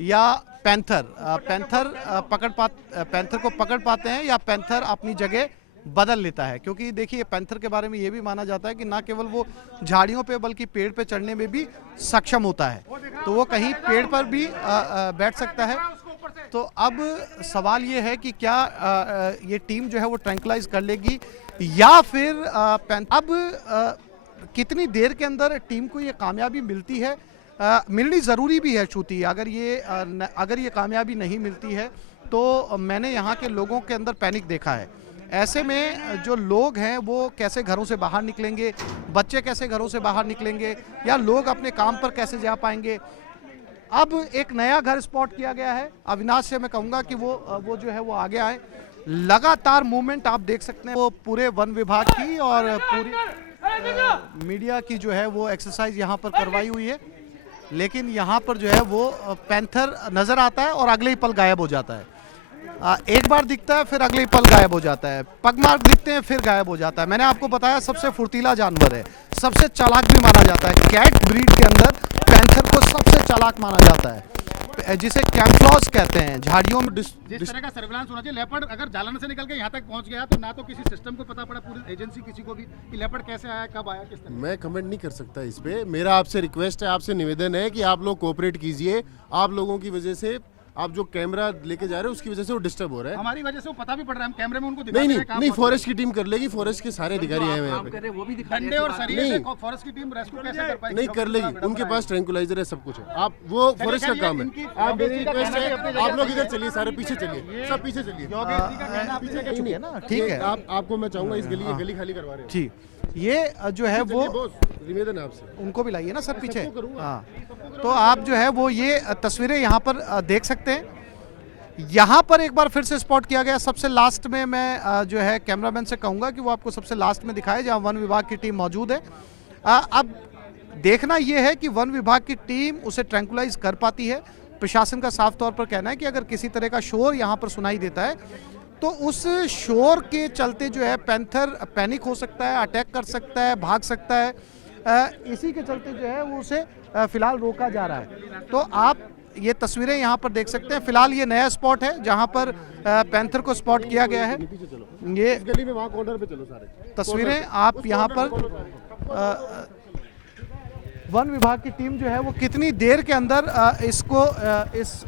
या पैंथर? पैंथर को पकड़ पाते हैं या पैंथर अपनी जगह बदल लेता है? क्योंकि देखिए पैंथर के बारे में ये भी माना जाता है कि ना केवल वो झाड़ियों पे बल्कि पेड़ पे चढ़ने में भी सक्षम होता है, तो वो कहीं पेड़ पर भी बैठ सकता है। तो अब सवाल ये है कि क्या ये टीम जो है वो ट्रैंकुलाइज कर लेगी या फिर कितनी देर के अंदर टीम को ये कामयाबी मिलती है? मिलनी ज़रूरी भी है श्रुति। अगर ये कामयाबी नहीं मिलती है तो मैंने यहाँ के लोगों के अंदर पैनिक देखा है। ऐसे में जो लोग हैं वो कैसे घरों से बाहर निकलेंगे, बच्चे कैसे घरों से बाहर निकलेंगे या लोग अपने काम पर कैसे जा पाएंगे? अब एक नया घर स्पॉट किया गया है। अविनाश से मैं कहूँगा कि वो जो है वो आगे आए। लगातार मूवमेंट आप देख सकते हैं वो पूरे वन विभाग की और पूरी मीडिया की जो है वो एक्सरसाइज यहाँ पर करवाई हुई है, लेकिन यहाँ पर जो है वो पैंथर नज़र आता है और अगले ही पल गायब हो जाता है। एक बार दिखता है फिर अगले ही पल गायब हो जाता है, पगमार्क दिखते हैं फिर गायब हो जाता है। मैंने आपको बताया सबसे फुर्तीला जानवर है, सबसे चालाक भी माना जाता है। कैट ब्रीड के अंदर पैंथर को सबसे चालाक माना जाता है, जिसे कैम्फ्लॉज कहते हैं। झाड़ियों में जिस तरह का सर्विलांस होना चाहिए, लेपर्ड अगर जालन से निकल के यहाँ तक पहुँच गया तो ना तो किसी सिस्टम को पता पड़ा, पूरी एजेंसी किसी को भी, कि लेपर्ड कैसे आया, कब आया, किस तरह। मैं कमेंट नहीं कर सकता इस पे। मेरा आपसे रिक्वेस्ट है, आपसे निवेदन है कि आप लोग कोऑपरेट कीजिए। आप लोगों की वजह से, आप जो कैमरा लेके जा रहे हैं उसकी वजह से वो डिस्टर्ब हो रहा है। हमारी वजह से वो पता भी पड़ रहा है, हम कैमरे में उनको दिखा नहीं, फॉरेस्ट की टीम कर लेगी, फॉरेस्ट के सारे अधिकारी आए हुए हैं यहाँ पे। वो भी डंडे और सरिये से फॉरेस्ट की टीम रेस्क्यू कैसे कर पाएगी? नहीं कर लेगी, उनके पास ट्रैंकुलाइजर है, सब कुछ है। आप वो फॉरेस्ट का काम है। आप मेरी रिक्वेस्ट है, आप लोग इधर चलिए, सारे पीछे चलिए, सब पीछे चलिए। ठीक है ना, ठीक है। आपको मैं चाहूंगा इस गली खाली करवा रहे हैं। ठीक, ये जो है वो निवेदन है आपसे, उनको भी लाइए ना सर पीछे। हाँ, तो आप जो है वो ये तस्वीरें यहाँ पर देख सकते हैं। यहाँ पर एक बार फिर से स्पॉट किया गया। सबसे लास्ट में मैं जो है कैमरामैन से कहूँगा कि वो आपको सबसे लास्ट में दिखाए जहाँ वन विभाग की टीम मौजूद है। अब देखना ये है कि वन विभाग की टीम उसे ट्रैंकुलाइज कर पाती है। प्रशासन का साफ तौर पर कहना है कि अगर किसी तरह का शोर यहाँ पर सुनाई देता है तो उस शोर के चलते जो है पैंथर पैनिक हो सकता है, अटैक कर सकता है, भाग सकता है। इसी के चलते जो है वो उसे फिलहाल रोका जा रहा है। तो आप ये तस्वीरें यहाँ पर देख सकते हैं। फिलहाल ये नया स्पॉट है जहाँ पर पैंथर को स्पॉट किया गया है। ये गली में वहाँ कॉर्नर पे चलो सारे। तस्वीरें आप यहाँ पर वन विभाग की टीम जो है वो कितनी देर के अंदर इस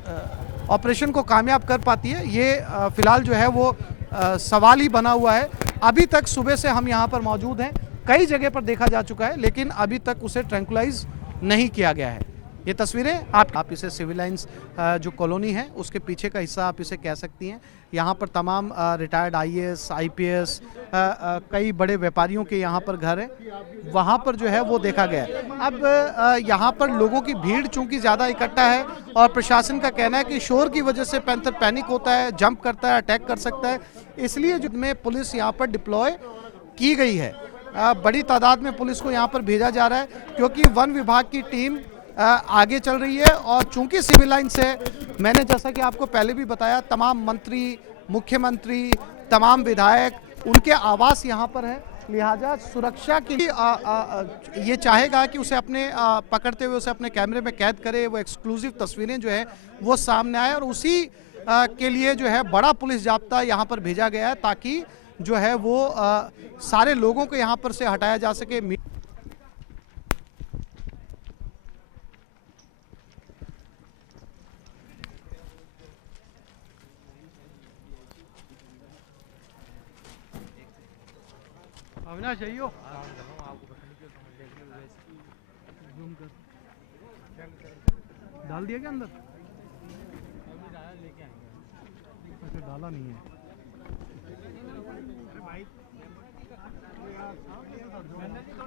ऑपरेशन को कामयाब कर पाती है, ये फिलहाल जो है वो सवाल ही बना हुआ है। अभी तक सुबह से हम यहाँ पर मौजूद हैं, कई जगह पर देखा जा चुका है, लेकिन अभी तक उसे ट्रैंकुलाइज नहीं किया गया है। ये तस्वीरें आप इसे सिविल लाइंस जो कॉलोनी है उसके पीछे का हिस्सा आप इसे कह सकती हैं। यहाँ पर तमाम रिटायर्ड आईएएस, आईपीएस, कई बड़े व्यापारियों के यहाँ पर घर हैं, वहाँ पर जो है वो देखा गया है। अब यहाँ पर लोगों की भीड़ चूंकि ज़्यादा इकट्ठा है और प्रशासन का कहना है कि शोर की वजह से पैंथर पैनिक होता है, जंप करता है, अटैक कर सकता है, इसलिए जिसमें पुलिस यहाँ पर डिप्लॉय की गई है। बड़ी तादाद में पुलिस को यहाँ पर भेजा जा रहा है क्योंकि वन विभाग की टीम आगे चल रही है। और चूंकि सिविल लाइन से मैंने जैसा कि आपको पहले भी बताया, तमाम मंत्री, मुख्यमंत्री, तमाम विधायक उनके आवास यहाँ पर है, लिहाजा सुरक्षा के लिए ये चाहेगा कि उसे अपने पकड़ते हुए उसे अपने कैमरे में कैद करे, वो एक्सक्लूसिव तस्वीरें जो है वो सामने आए। और उसी के लिए जो है बड़ा पुलिस जाब्ता यहाँ पर भेजा गया है ताकि जो है वो सारे लोगों को यहाँ पर से हटाया जा सके। अविनाश जाइयो डाल दिया क्या अंदर? अच्छा डाला नहीं है।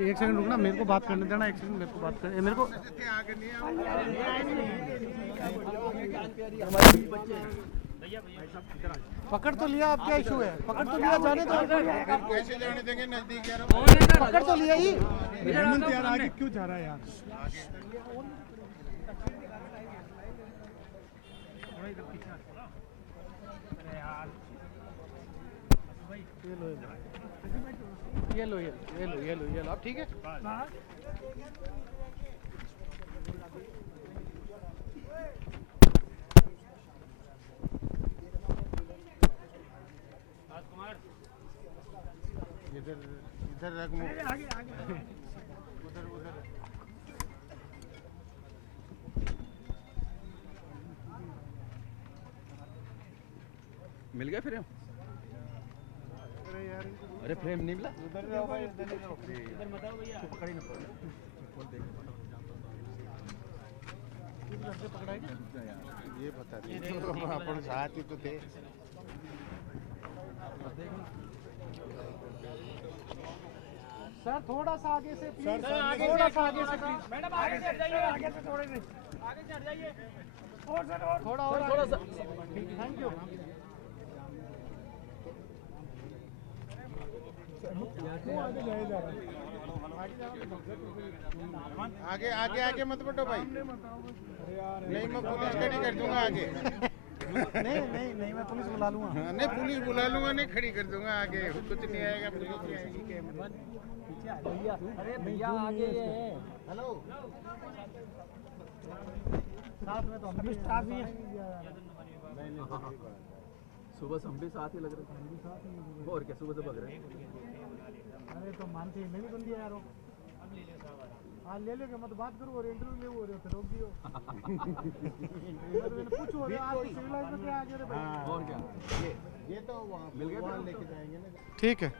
एक सेकंड रुकना, मेरे को बात करने देना, एक सेकंड मेरे को बात कर, मेरे को पकड़ तो लिया, अब क्या इशू है? पकड़ तो लिया, जाने दो। कैसे जाने देंगे? नजदीक यार, पकड़ तो लिया ही। यार आगे क्यों जा रहा है यार? ये लो अब ठीक है। इधर रख मुंह। उधर मिल गया फिर? अरे फ्रेम नहीं मिला? उधर रहो भाई, इधर रहो। इधर मत आओ भैया, पकड़ ही ना पड़े। ये बता दे, अपन साथ ही तो थे। सर थोड़ा सा आगे से प्लीज, थोड़ा सा आगे से प्लीज। मैडम आगे से हट जाइए, आगे से थोड़े से आगे से हट जाइए। और सर और थोड़ा सा। Thank you. आगे आगे आगे मत बढ़ो भाई। नहीं, मैं पुलिस खड़ी कर दूंगा आगे। नहीं मैं पुलिस बुला लूंगा। नहीं, पुलिस बुला लूंगा, नहीं खड़ी कर दूंगा आगे। कुछ नहीं आएगा, पुलिस नहीं आएगी। कैमरा अरे भैया आगे ये है। हेलो, साथ में तो हम भी स्टाफ ही है। सुबह से हम भी साथ ही लग रहे थे। और क्या सुबह से भग रहे हैं? अरे तो मानते ही नहीं बन दिया यार। हाँ ले लो, मत बात करो और इंटरव्यू ले हो रहे हो, रोक दियो। मैंने पूछो रे, आज सिविल लाइन में क्या आ गया रे भाई? और क्या? ये तो वहाँ मिल गया, वहाँ लेके जाएंगे ना। ठीक है।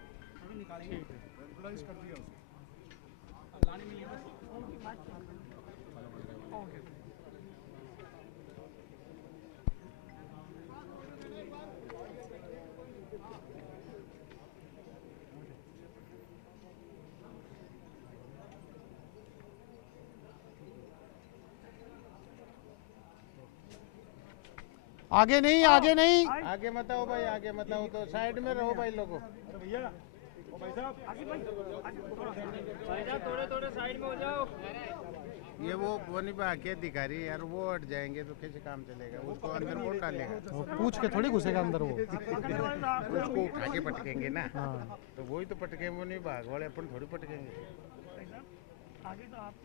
आगे नहीं, आगे नहीं। आगे मत आओ भाई, आगे मत आओ, तो साइड में रहो भाई लोगों। थोड़े साइड में हो जाओ। ये वो वन विभाग के अधिकारी यार, वो हट जाएंगे तो कैसे काम चलेगा? उसको अंदर कौन डालेगा? वो पूछ के थोड़ी घुसेगा अंदर वो। उसको उठा के पटकेंगे ना। तो वही तो पटके वन विभाग वाले, अपन थोड़ी पटकेंगे। आगे तो आपको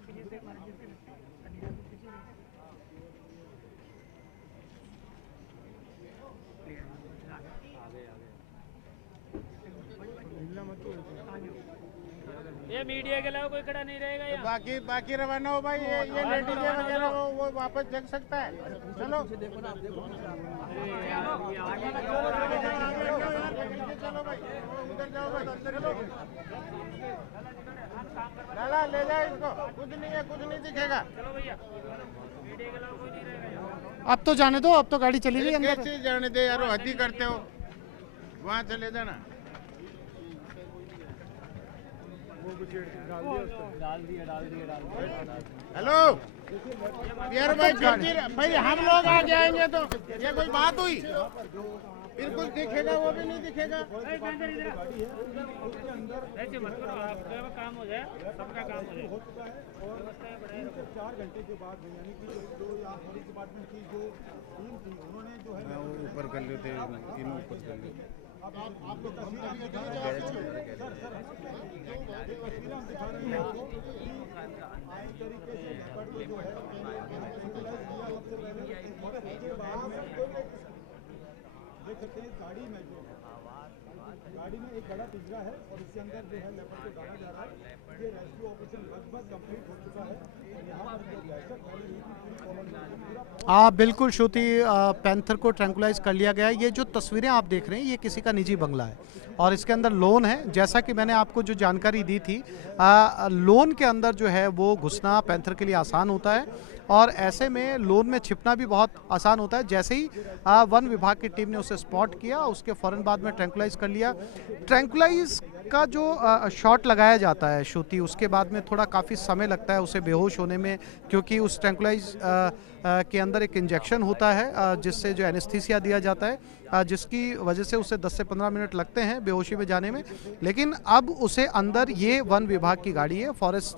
ये मीडिया के अलावा कोई खड़ा नहीं रहेगा यहाँ। बाकी रवाना हो भाई, ये लेडीज वगैरह वो वापस जग सकता है। चलो चलो भाई, उधर जाओ भाई, चलो लाला ले जाओ इसको, कुछ नहीं दिखेगा। चलो भैया, मीडिया के अलावा कोई नहीं रहेगा यहाँ। अब तो जाने दो, अब तो गाड़ी चली गई अंदर। कैसे जाने दे यार, हद ही करते हो, वहाँ चले जाना। हेलो यार भाई, भाई हम लोग आ जाएंगे तो ये कोई बात हुई? फिर कुछ दिखेगा वो भी नहीं दिखेगा। ऐसे मत करो, आपका काम हो जाए, सबका काम हो जाए। 4 घंटे के बाद यानी कि जो हमारी डिपार्टमेंट की जो टीम थी उन्होंने जो है ऊपर कर लेते, तीनों ऊपर कर लेते। अब आप लोग देख सकते हैं गाड़ी में एक बड़ा पिंजरा है और इसके अंदर जो है लेपर्ड को डाला जा रहा है। ये रेस्क्यू ऑपरेशन लगभग कंप्लीट हो चुका है। हाँ बिल्कुल श्रुति, पैंथर को ट्रैंकुलाइज कर लिया गया है। ये जो तस्वीरें आप देख रहे हैं ये किसी का निजी बंगला है और इसके अंदर लोन है। जैसा कि मैंने आपको जो जानकारी दी थी, लोन के अंदर जो है वो घुसना पैंथर के लिए आसान होता है और ऐसे में लोन में छिपना भी बहुत आसान होता है। जैसे ही वन विभाग की टीम ने उसे स्पॉट किया, उसके फ़ौरन बाद में ट्रैंकुलाइज कर लिया। ट्रैंकुलाइज का जो शॉट लगाया जाता है श्रुति, उसके बाद में थोड़ा काफ़ी समय लगता है उसे बेहोश होने में, क्योंकि उस ट्रैंकुलाइज के अंदर एक इंजेक्शन होता है जिससे जो एनेस्थीसिया दिया जाता है, जिसकी वजह से उसे 10 से 15 मिनट लगते हैं बेहोशी में जाने में। लेकिन अब उसे अंदर, ये वन विभाग की गाड़ी है, फॉरेस्ट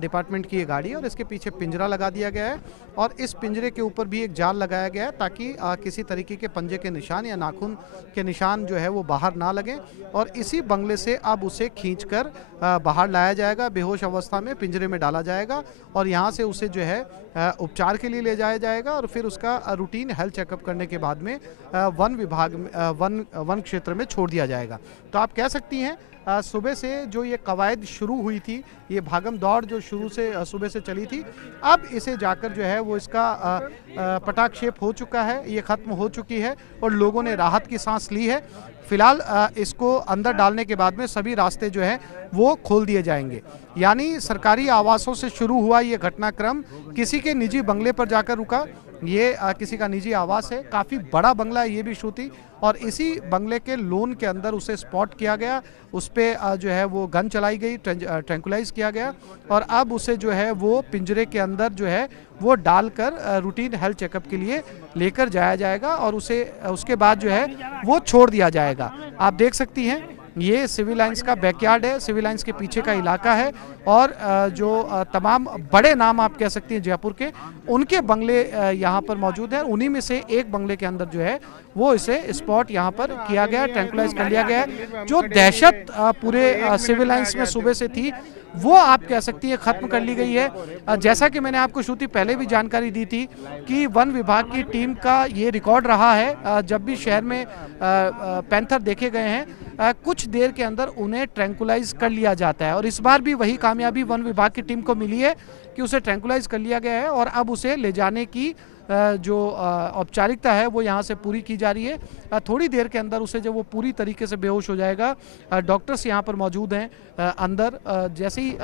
डिपार्टमेंट की ये गाड़ी है और इसके पीछे पिंजरा लगा दिया गया है और इस पिंजरे के ऊपर भी एक जाल लगाया गया है ताकि किसी तरीके के पंजे के निशान या नाखून के निशान जो है वो बाहर ना लगें। और इसी बंगले से अब उसे खींचकर बाहर लाया जाएगा, बेहोश अवस्था में पिंजरे में डाला जाएगा और यहाँ से उसे जो है उपचार के लिए ले जाया जाएगा और फिर उसका रूटीन हेल्थ चेकअप करने के बाद में वन विभाग वन क्षेत्र में छोड़ दिया जाएगा। तो आप कह सकती हैं सुबह से जो ये कवायद शुरू हुई थी, ये भागम दौड़ जो शुरू से सुबह से चली थी, अब इसे जाकर जो है वो इसका पटाक्षेप हो चुका है, ये ख़त्म हो चुकी है और लोगों ने राहत की सांस ली है। फिलहाल इसको अंदर डालने के बाद में सभी रास्ते जो हैं वो खोल दिए जाएंगे। यानी सरकारी आवासों से शुरू हुआ ये घटनाक्रम किसी के निजी बंगले पर जाकर रुका। ये किसी का निजी आवास है, काफ़ी बड़ा बंगला है ये भी श्रुति, और इसी बंगले के लोन के अंदर उसे स्पॉट किया गया, उस पर जो है वो गन चलाई गई, ट्रैंकुलाइज किया गया और अब उसे जो है वो पिंजरे के अंदर जो है वो डालकर रूटीन हेल्थ चेकअप के लिए लेकर जाया जाएगा और उसे उसके बाद जो है वो छोड़ दिया जाएगा। आप देख सकती हैं ये सिविल लाइंस का बैकयार्ड है, सिविल लाइंस के पीछे का इलाका है और जो तमाम बड़े नाम आप कह सकती हैं जयपुर के, उनके बंगले यहाँ पर मौजूद हैं। उन्हीं में से एक बंगले के अंदर जो है वो इसे स्पॉट यहाँ पर किया गया, ट्रैंकुलाइज कर लिया गया है। जो दहशत पूरे सिविल लाइंस में सुबह से थी वो आप कह सकती है ख़त्म कर ली गई है। जैसा कि मैंने आपको श्रुति पहले भी जानकारी दी थी कि वन विभाग की टीम का ये रिकॉर्ड रहा है, जब भी शहर में पैंथर देखे गए हैं कुछ देर के अंदर उन्हें ट्रैंकुलाइज कर लिया जाता है और इस बार भी वही कामयाबी वन विभाग की टीम को मिली है कि उसे ट्रैंकुलाइज कर लिया गया है और अब उसे ले जाने की जो औपचारिकता है वो यहाँ से पूरी की जा रही है। थोड़ी देर के अंदर उसे जब वो पूरी तरीके से बेहोश हो जाएगा, डॉक्टर्स यहाँ पर मौजूद हैं अंदर, जैसे ही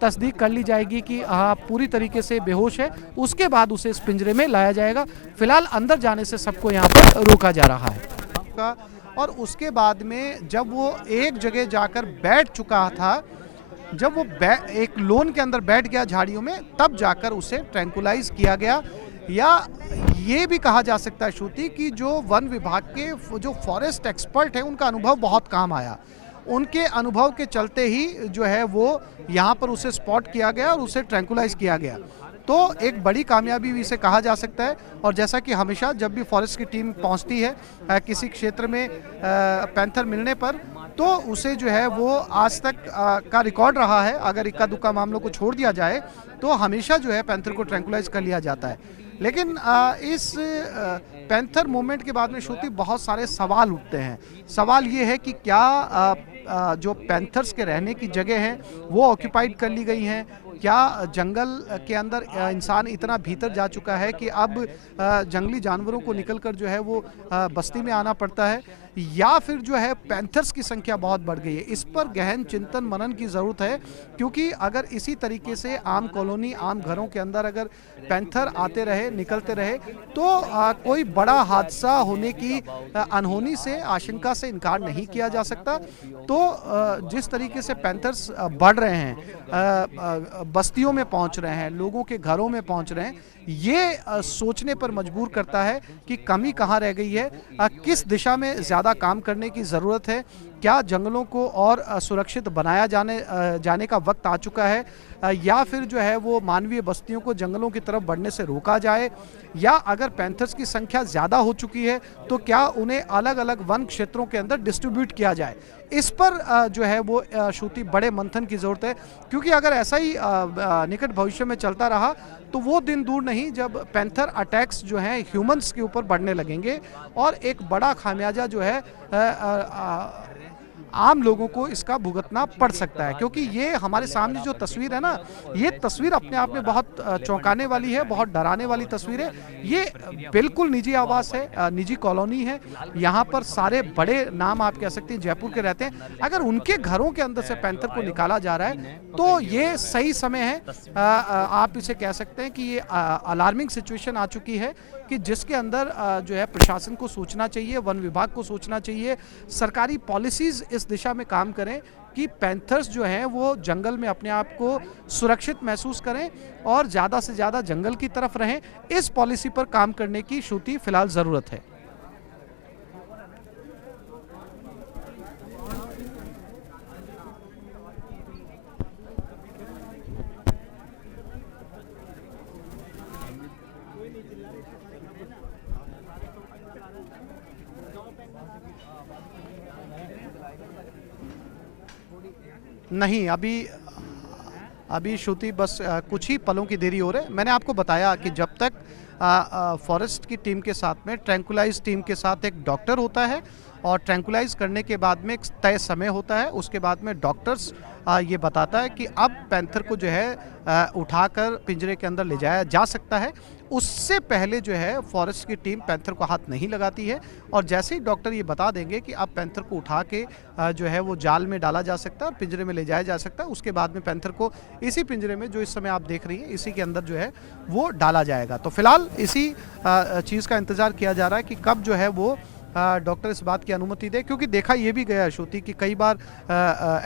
तस्दीक कर ली जाएगी कि हाँ पूरी तरीके से बेहोश है, उसके बाद उसे इस पिंजरे में लाया जाएगा। फिलहाल अंदर जाने से सबको यहाँ पर रोका जा रहा है और उसके बाद में जब वो एक जगह जाकर बैठ चुका था, जब वो एक लोन के अंदर बैठ गया झाड़ियों में, तब जाकर उसे ट्रैंकुलाइज किया गया। या ये भी कहा जा सकता है श्रुति कि जो वन विभाग के जो फॉरेस्ट एक्सपर्ट हैं उनका अनुभव बहुत काम आया, उनके अनुभव के चलते ही जो है वो यहाँ पर उसे स्पॉट किया गया और उसे ट्रैंकुलाइज किया गया। तो एक बड़ी कामयाबी भी इसे कहा जा सकता है। और जैसा कि हमेशा जब भी फॉरेस्ट की टीम पहुंचती है किसी क्षेत्र में पैंथर मिलने पर, तो उसे जो है वो आज तक का रिकॉर्ड रहा है, अगर इक्का दुक्का मामलों को छोड़ दिया जाए तो हमेशा जो है पैंथर को ट्रैंकुलाइज कर लिया जाता है। लेकिन इस पैंथर मूवमेंट के बाद में श्रुति बहुत सारे सवाल उठते हैं। सवाल ये है कि क्या जो पैंथर्स के रहने की जगह हैं वो ऑक्यूपाइड कर ली गई हैं, क्या जंगल के अंदर इंसान इतना भीतर जा चुका है कि अब जंगली जानवरों को निकलकर जो है वो बस्ती में आना पड़ता है, या फिर जो है पैंथर्स की संख्या बहुत बढ़ गई है। इस पर गहन चिंतन मनन की ज़रूरत है, क्योंकि अगर इसी तरीके से आम कॉलोनी आम घरों के अंदर अगर पैंथर आते रहे निकलते रहे तो कोई बड़ा हादसा होने की अनहोनी से आशंका से इनकार नहीं किया जा सकता। तो जिस तरीके से पैंथर्स बढ़ रहे हैं, बस्तियों में पहुंच रहे हैं, लोगों के घरों में पहुंच रहे हैं, ये सोचने पर मजबूर करता है कि कमी कहाँ रह गई है, किस दिशा में ज़्यादा काम करने की ज़रूरत है, क्या जंगलों को और सुरक्षित बनाया जाने का वक्त आ चुका है, या फिर जो है वो मानवीय बस्तियों को जंगलों की तरफ बढ़ने से रोका जाए, या अगर पैंथर्स की संख्या ज़्यादा हो चुकी है तो क्या उन्हें अलग अलग वन क्षेत्रों के अंदर डिस्ट्रीब्यूट किया जाए। इस पर जो है वो श्रुति बड़े मंथन की ज़रूरत है, क्योंकि अगर ऐसा ही निकट भविष्य में चलता रहा तो वो दिन दूर नहीं जब पैंथर अटैक्स जो हैं ह्यूमंस के ऊपर बढ़ने लगेंगे और एक बड़ा खामियाजा जो है आम लोगों को इसका भुगतना पड़ सकता है। क्योंकि ये हमारे सामने जो तस्वीर है ना, ये तस्वीर अपने आप में बहुत चौंकाने वाली है, बहुत डराने वाली तस्वीर है। ये बिल्कुल निजी आवास है, निजी कॉलोनी है, यहाँ पर सारे बड़े नाम आप कह सकते हैं जयपुर के रहते हैं। अगर उनके घरों के अंदर से पैंथर को निकाला जा रहा है तो ये सही समय है, आप इसे कह सकते हैं कि ये अलार्मिंग सिचुएशन आ चुकी है कि जिसके अंदर जो है प्रशासन को सोचना चाहिए, वन विभाग को सोचना चाहिए, सरकारी पॉलिसीज़ इस दिशा में काम करें कि पैंथर्स जो हैं वो जंगल में अपने आप को सुरक्षित महसूस करें और ज़्यादा से ज़्यादा जंगल की तरफ रहें। इस पॉलिसी पर काम करने की श्रुति फिलहाल ज़रूरत है। नहीं, अभी श्रुति बस कुछ ही पलों की देरी हो रही है। मैंने आपको बताया कि जब तक फॉरेस्ट की टीम के साथ में ट्रैंकुलाइज टीम के साथ एक डॉक्टर होता है और ट्रैंकुलाइज करने के बाद में एक तय समय होता है, उसके बाद में डॉक्टर्स ये बताता है कि अब पैंथर को जो है उठाकर पिंजरे के अंदर ले जाया जा सकता है। उससे पहले जो है फॉरेस्ट की टीम पैंथर को हाथ नहीं लगाती है, और जैसे ही डॉक्टर ये बता देंगे कि अब पैंथर को उठा के जो है वो जाल में डाला जा सकता है और पिंजरे में ले जाया जा सकता है, उसके बाद में पैंथर को इसी पिंजरे में जो इस समय आप देख रही हैं इसी के अंदर जो है वो डाला जाएगा। तो फिलहाल इसी चीज़ का इंतज़ार किया जा रहा है कि कब जो है वो डॉक्टर इस बात की अनुमति दे, क्योंकि देखा ये भी गया है श्रुति कि कई बार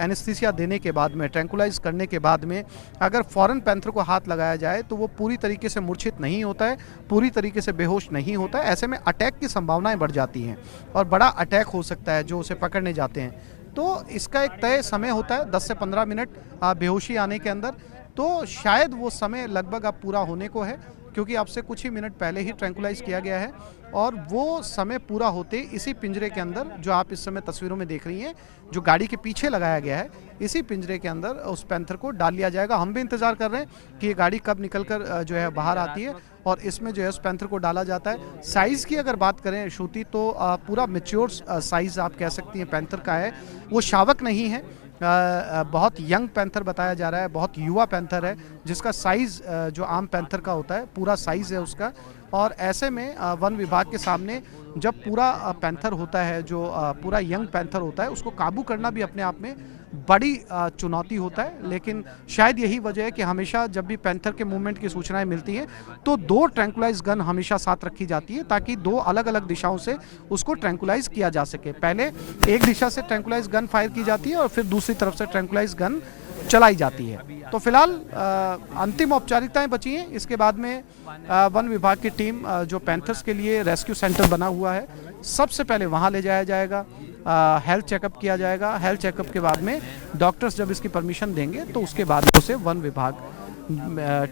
एनेस्थीसिया देने के बाद में, ट्रैंकुलाइज करने के बाद में अगर फौरन पैंथर को हाथ लगाया जाए तो वो पूरी तरीके से मूर्छित नहीं होता है, पूरी तरीके से बेहोश नहीं होता है। ऐसे में अटैक की संभावनाएं बढ़ जाती हैं और बड़ा अटैक हो सकता है जो उसे पकड़ने जाते हैं। तो इसका एक तय समय होता है 10 से 15 मिनट बेहोशी आने के अंदर, तो शायद वो समय लगभग अब पूरा होने को है, क्योंकि अब से कुछ ही मिनट पहले ही ट्रैंकुलाइज किया गया है और वो समय पूरा होते इसी पिंजरे के अंदर जो आप इस समय तस्वीरों में देख रही हैं, जो गाड़ी के पीछे लगाया गया है, इसी पिंजरे के अंदर उस पैंथर को डाल लिया जाएगा। हम भी इंतजार कर रहे हैं कि ये गाड़ी कब निकलकर जो है बाहर आती है और इसमें जो है उस पैंथर को डाला जाता है। साइज़ की अगर बात करें श्रुति तो पूरा मैच्योर साइज़ आप कह सकती हैं पैंथर का है, वो शावक नहीं है, बहुत यंग पैंथर बताया जा रहा है, बहुत युवा पैंथर है जिसका साइज़ जो आम पैंथर का होता है पूरा साइज़ है उसका। और ऐसे में वन विभाग के सामने जब पूरा पैंथर होता है, जो पूरा यंग पैंथर होता है, उसको काबू करना भी अपने आप में बड़ी चुनौती होता है। लेकिन शायद यही वजह है कि हमेशा जब भी पैंथर के मूवमेंट की सूचनाएं मिलती हैं तो 2 ट्रैंकुलाइज गन हमेशा साथ रखी जाती है, ताकि 2 अलग अलग दिशाओं से उसको ट्रैंकुलाइज किया जा सके। पहले एक दिशा से ट्रैंकुलाइज गन फायर की जाती है और फिर दूसरी तरफ से ट्रैंकुलाइज गन चलाई जाती है। तो फिलहाल अंतिम औपचारिकताएं बची हैं, इसके बाद में वन विभाग की टीम जो पैंथर्स के लिए रेस्क्यू सेंटर बना हुआ है, सबसे पहले वहां ले जाया जाएगा, हेल्थ चेकअप किया जाएगा। हेल्थ चेकअप के बाद में डॉक्टर्स जब इसकी परमिशन देंगे तो उसके बाद उसे वन विभाग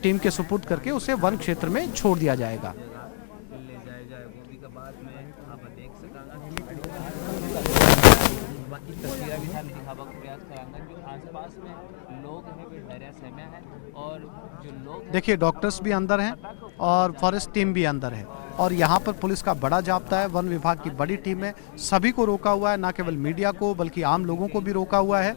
टीम के सुपुर्द करके उसे वन क्षेत्र में छोड़ दिया जाएगा। आसपास में लोग हैं वे डरे सहमे हैं और जो लोग देखिए डॉक्टर्स भी अंदर हैं और फॉरेस्ट टीम भी अंदर है और यहाँ पर पुलिस का बड़ा जाब्ता है, वन विभाग की बड़ी टीम है, सभी को रोका हुआ है, ना केवल मीडिया को बल्कि आम लोगों को भी रोका हुआ है।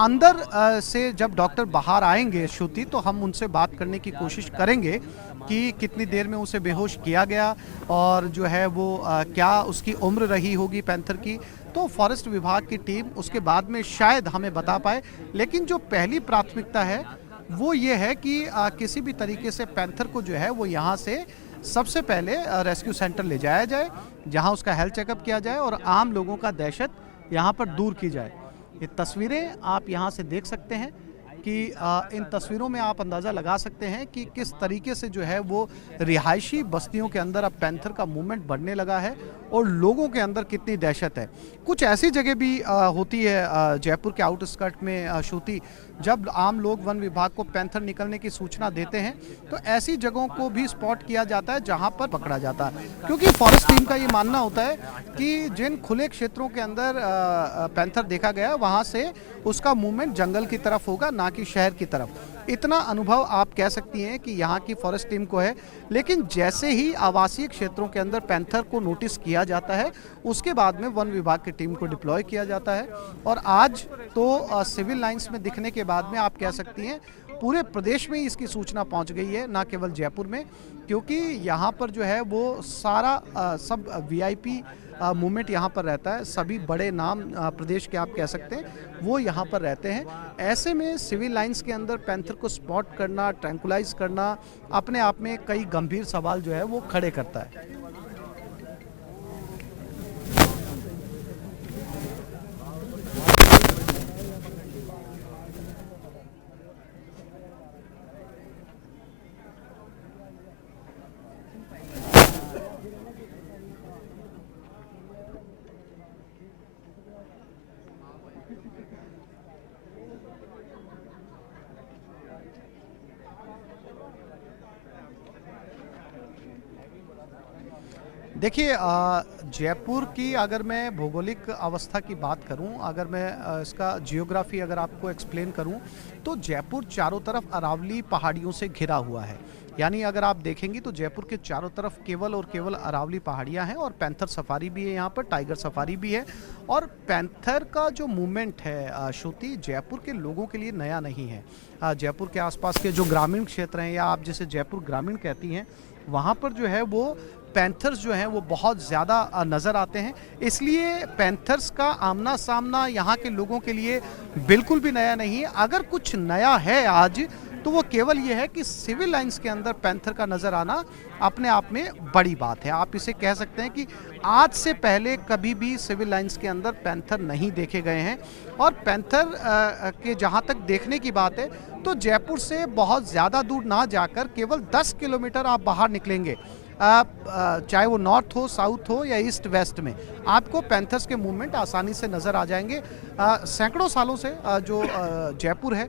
अंदर से जब डॉक्टर बाहर आएंगे श्रुति तो हम उनसे बात करने की कोशिश करेंगे कि कितनी देर में उसे बेहोश किया गया और जो है वो क्या उसकी उम्र रही होगी पैंथर की, तो फॉरेस्ट विभाग की टीम उसके बाद में शायद हमें बता पाए। लेकिन जो पहली प्राथमिकता है वो ये है कि किसी भी तरीके से पैंथर को जो है वो यहाँ से सबसे पहले रेस्क्यू सेंटर ले जाया जाए, जहाँ उसका हेल्थ चेकअप किया जाए और आम लोगों का दहशत यहाँ पर दूर की जाए। ये तस्वीरें आप यहाँ से देख सकते हैं कि इन तस्वीरों में आप अंदाज़ा लगा सकते हैं कि किस तरीके से जो है वो रिहायशी बस्तियों के अंदर अब पैंथर का मूवमेंट बढ़ने लगा है और लोगों के अंदर कितनी दहशत है। कुछ ऐसी जगह भी होती है जयपुर के आउटस्कर्ट में श्रुति, जब आम लोग वन विभाग को पैंथर निकलने की सूचना देते हैं तो ऐसी जगहों को भी स्पॉट किया जाता है जहां पर पकड़ा जाता है, क्योंकि फॉरेस्ट टीम का ये मानना होता है कि जिन खुले क्षेत्रों के अंदर पैंथर देखा गया वहां से उसका मूवमेंट जंगल की तरफ होगा, ना कि शहर की तरफ। इतना अनुभव आप कह सकती हैं कि यहाँ की फॉरेस्ट टीम को है। लेकिन जैसे ही आवासीय क्षेत्रों के अंदर पैंथर को नोटिस किया जाता है उसके बाद में वन विभाग की टीम को डिप्लॉय किया जाता है और आज तो सिविल लाइंस में दिखने के बाद में आप कह सकती हैं पूरे प्रदेश में ही इसकी सूचना पहुंच गई है, ना केवल जयपुर में, क्योंकि यहाँ पर जो है वो सारा सब वीआईपी मूवमेंट यहाँ पर रहता है। सभी बड़े नाम प्रदेश के आप कह सकते हैं वो यहाँ पर रहते हैं। ऐसे में सिविल लाइंस के अंदर पैंथर को स्पॉट करना, ट्रैंकुलाइज करना अपने आप में कई गंभीर सवाल जो है वो खड़े करता है। देखिए जयपुर की अगर मैं भौगोलिक अवस्था की बात करूं, अगर मैं इसका जियोग्राफी अगर आपको एक्सप्लेन करूं तो जयपुर चारों तरफ अरावली पहाड़ियों से घिरा हुआ है। यानी अगर आप देखेंगे तो जयपुर के चारों तरफ केवल और केवल अरावली पहाड़ियां हैं और पैंथर सफारी भी है, यहाँ पर टाइगर सफारी भी है। और पैंथर का जो मूवमेंट है श्रुति जयपुर के लोगों के लिए नया नहीं है। जयपुर के आसपास के जो ग्रामीण क्षेत्र हैं या आप जिसे जयपुर ग्रामीण कहती हैं वहाँ पर जो है वो पैंथर्स जो हैं वो बहुत ज़्यादा नज़र आते हैं। इसलिए पैंथर्स का आमना सामना यहाँ के लोगों के लिए बिल्कुल भी नया नहीं है। अगर कुछ नया है आज तो वो केवल ये है कि सिविल लाइंस के अंदर पैंथर का नज़र आना अपने आप में बड़ी बात है। आप इसे कह सकते हैं कि आज से पहले कभी भी सिविल लाइंस के अंदर पैंथर नहीं देखे गए हैं। और पैंथर के जहाँ तक देखने की बात है तो जयपुर से बहुत ज़्यादा दूर ना जाकर केवल 10 किलोमीटर आप बाहर निकलेंगे, चाहे वो नॉर्थ हो, साउथ हो या ईस्ट वेस्ट में, आपको पैंथर्स के मूवमेंट आसानी से नज़र आ जाएंगे। सैकड़ों सालों से जो जयपुर है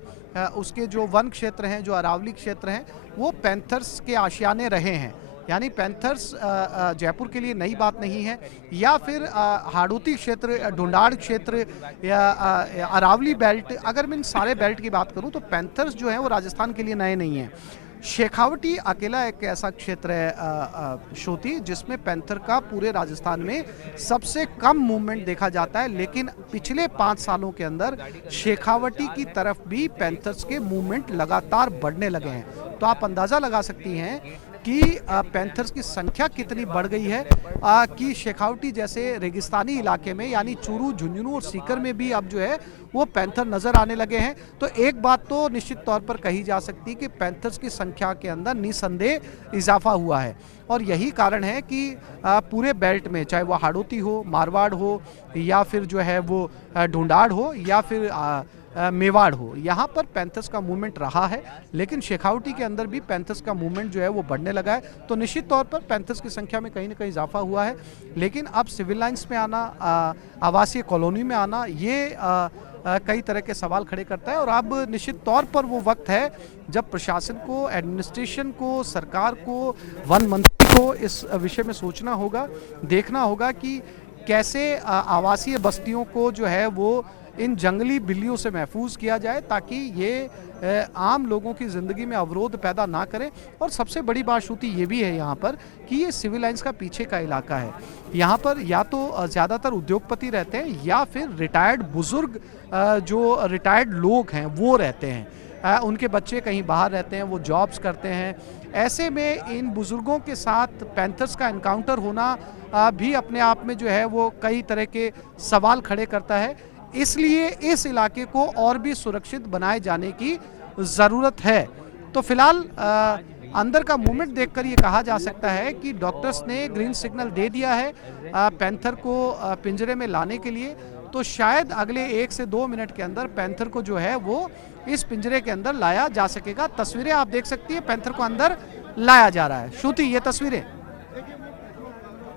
उसके जो वन क्षेत्र हैं, जो अरावली क्षेत्र हैं, वो पैंथर्स के आशियाने रहे हैं। यानी पैंथर्स जयपुर के लिए नई बात नहीं है। या फिर हाड़ौती क्षेत्र, ढूंढाड़ क्षेत्र या अरावली बेल्ट, अगर मैं इन सारे बेल्ट की बात करूं तो पैंथर्स जो हैं वो राजस्थान के लिए नए नहीं हैं। शेखावटी अकेला एक ऐसा क्षेत्र है श्रुति जिसमें पैंथर का पूरे राजस्थान में सबसे कम मूवमेंट देखा जाता है। लेकिन पिछले 5 सालों के अंदर शेखावटी की तरफ भी पैंथर्स के मूवमेंट लगातार बढ़ने लगे हैं। तो आप अंदाज़ा लगा सकती हैं कि पैंथर्स की संख्या कितनी बढ़ गई है कि शेखावटी जैसे रेगिस्तानी इलाके में यानी चूरू, झुंझुनू और सीकर में भी अब जो है वो पैंथर नज़र आने लगे हैं। तो एक बात तो निश्चित तौर पर कही जा सकती है कि पैंथर्स की संख्या के अंदर निसंदेह इजाफा हुआ है। और यही कारण है कि पूरे बेल्ट में, चाहे वो हाड़ौती हो, मारवाड़ हो या फिर जो है वो ढूंढाड़ हो या फिर मेवाड़ हो, यहाँ पर पैंथर्स का मूवमेंट रहा है। लेकिन शेखावटी के अंदर भी पैंथर्स का मूवमेंट जो है वो बढ़ने लगा है। तो निश्चित तौर पर पैंथर्स की संख्या में कहीं ना कहीं इजाफा हुआ है। लेकिन अब सिविल लाइंस में आना, आवासीय कॉलोनी में आना, ये कई तरह के सवाल खड़े करता है। और अब निश्चित तौर पर वो वक्त है जब प्रशासन को, एडमिनिस्ट्रेशन को, सरकार को, वन मंत्री को इस विषय में सोचना होगा, देखना होगा कि कैसे आवासीय बस्तियों को जो है वो इन जंगली बिल्लियों से महफूज किया जाए, ताकि ये आम लोगों की ज़िंदगी में अवरोध पैदा ना करें। और सबसे बड़ी बात श्रुति ये भी है यहाँ पर कि ये सिविल लाइंस का पीछे का इलाका है। यहाँ पर या तो ज़्यादातर उद्योगपति रहते हैं या फिर रिटायर्ड बुजुर्ग जो रिटायर्ड लोग हैं वो रहते हैं। उनके बच्चे कहीं बाहर रहते हैं, वो जॉब्स करते हैं। ऐसे में इन बुजुर्गों के साथ पैंथर्स का एनकाउंटर होना भी अपने आप में जो है वो कई तरह के सवाल खड़े करता है। इसलिए इस इलाके को और भी सुरक्षित बनाए जाने की ज़रूरत है। तो फिलहाल अंदर का मूवमेंट देखकर ये कहा जा सकता है कि डॉक्टर्स ने ग्रीन सिग्नल दे दिया है पैंथर को पिंजरे में लाने के लिए। तो शायद अगले 1 से 2 मिनट के अंदर पैंथर को जो है वो इस पिंजरे के अंदर लाया जा सकेगा। तस्वीरें आप देख सकती हैं, पैंथर को अंदर लाया जा रहा है। श्रुति, ये तस्वीरें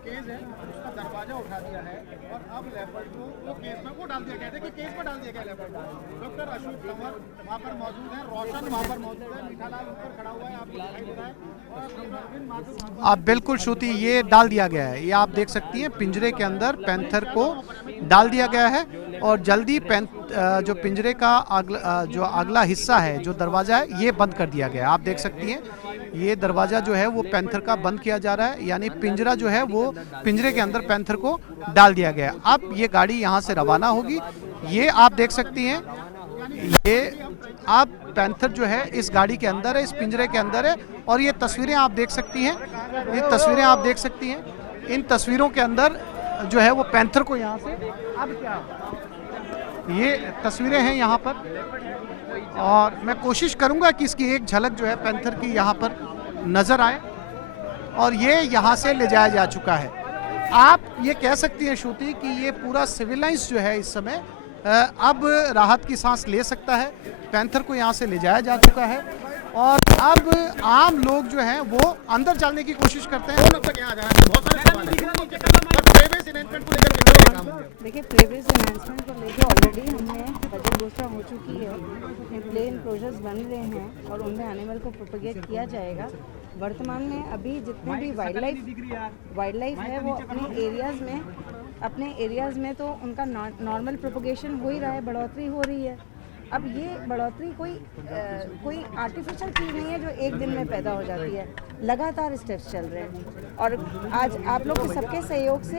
केस है उसका दरवाजा उठा दिया है और अब लेपर्ड को वो केस में वो डाल दिया गया है। देखिए केस में डाल दिया गया लेपर्ड को। डॉक्टर अशोक कंवर वहाँ पर मौजूद है, रोशन वहाँ पर मौजूद है, मीठालाल ऊपर खड़ा हुआ है, आपको दिखाई दे रहा है। और आप बिल्कुल श्रुति, ये डाल दिया गया है। ये आप देख सकती हैं पिंजरे के अंदर पैंथर को डाल दिया गया है और जल्दी जो पिंजरे का जो अगला हिस्सा है, जो दरवाजा है, ये बंद कर दिया गया है। आप देख सकती हैं ये दरवाजा जो है वो पैंथर का बंद किया जा रहा है, यानी पिंजरा जो है वो पिंजरे के अंदर पैंथर को डाल दिया गया है। अब ये गाड़ी यहाँ से रवाना होगी। ये आप देख सकती हैं, ये आप पैंथर जो है इस गाड़ी के अंदर है, इस पिंजरे के अंदर है। और ये तस्वीरें आप देख सकती हैं, ये तस्वीरें आप देख सकती हैं। इन तस्वीरों के अंदर जो है वो पैंथर को यहाँ से, अब क्या, ये तस्वीरें हैं यहाँ पर। और मैं कोशिश करूँगा कि इसकी एक झलक जो है पैंथर की यहाँ पर नज़र आए। और ये यहाँ से ले जाया जा चुका है। आप ये कह सकती हैं श्रुति कि ये पूरा सिविल लाइंस जो है इस समय अब राहत की सांस ले सकता है। पैंथर को यहाँ से ले जाया जा चुका है और अब आम लोग जो हैं वो अंदर जाने की कोशिश करते हैं। देखिए, प्रेवियस एनहांसमेंट को लेकर ऑलरेडी हमें बजट घोषणा हो चुकी है, प्लेन क्लोजर्स बन रहे हैं और उनमें एनिमल को प्रोपेगेट किया जाएगा। वर्तमान में अभी जितने भी वाइल्ड लाइफ है वो अपने एरियाज़ में तो उनका नॉर्मल प्रोपेगेशन हो ही रहा है, बढ़ोतरी हो रही है। अब ये बढ़ोतरी कोई आर्टिफिशियल चीज़ नहीं है जो एक दिन में पैदा हो जाती है। लगातार स्टेप्स चल रहे हैं और आज आप लोग के सबके सहयोग से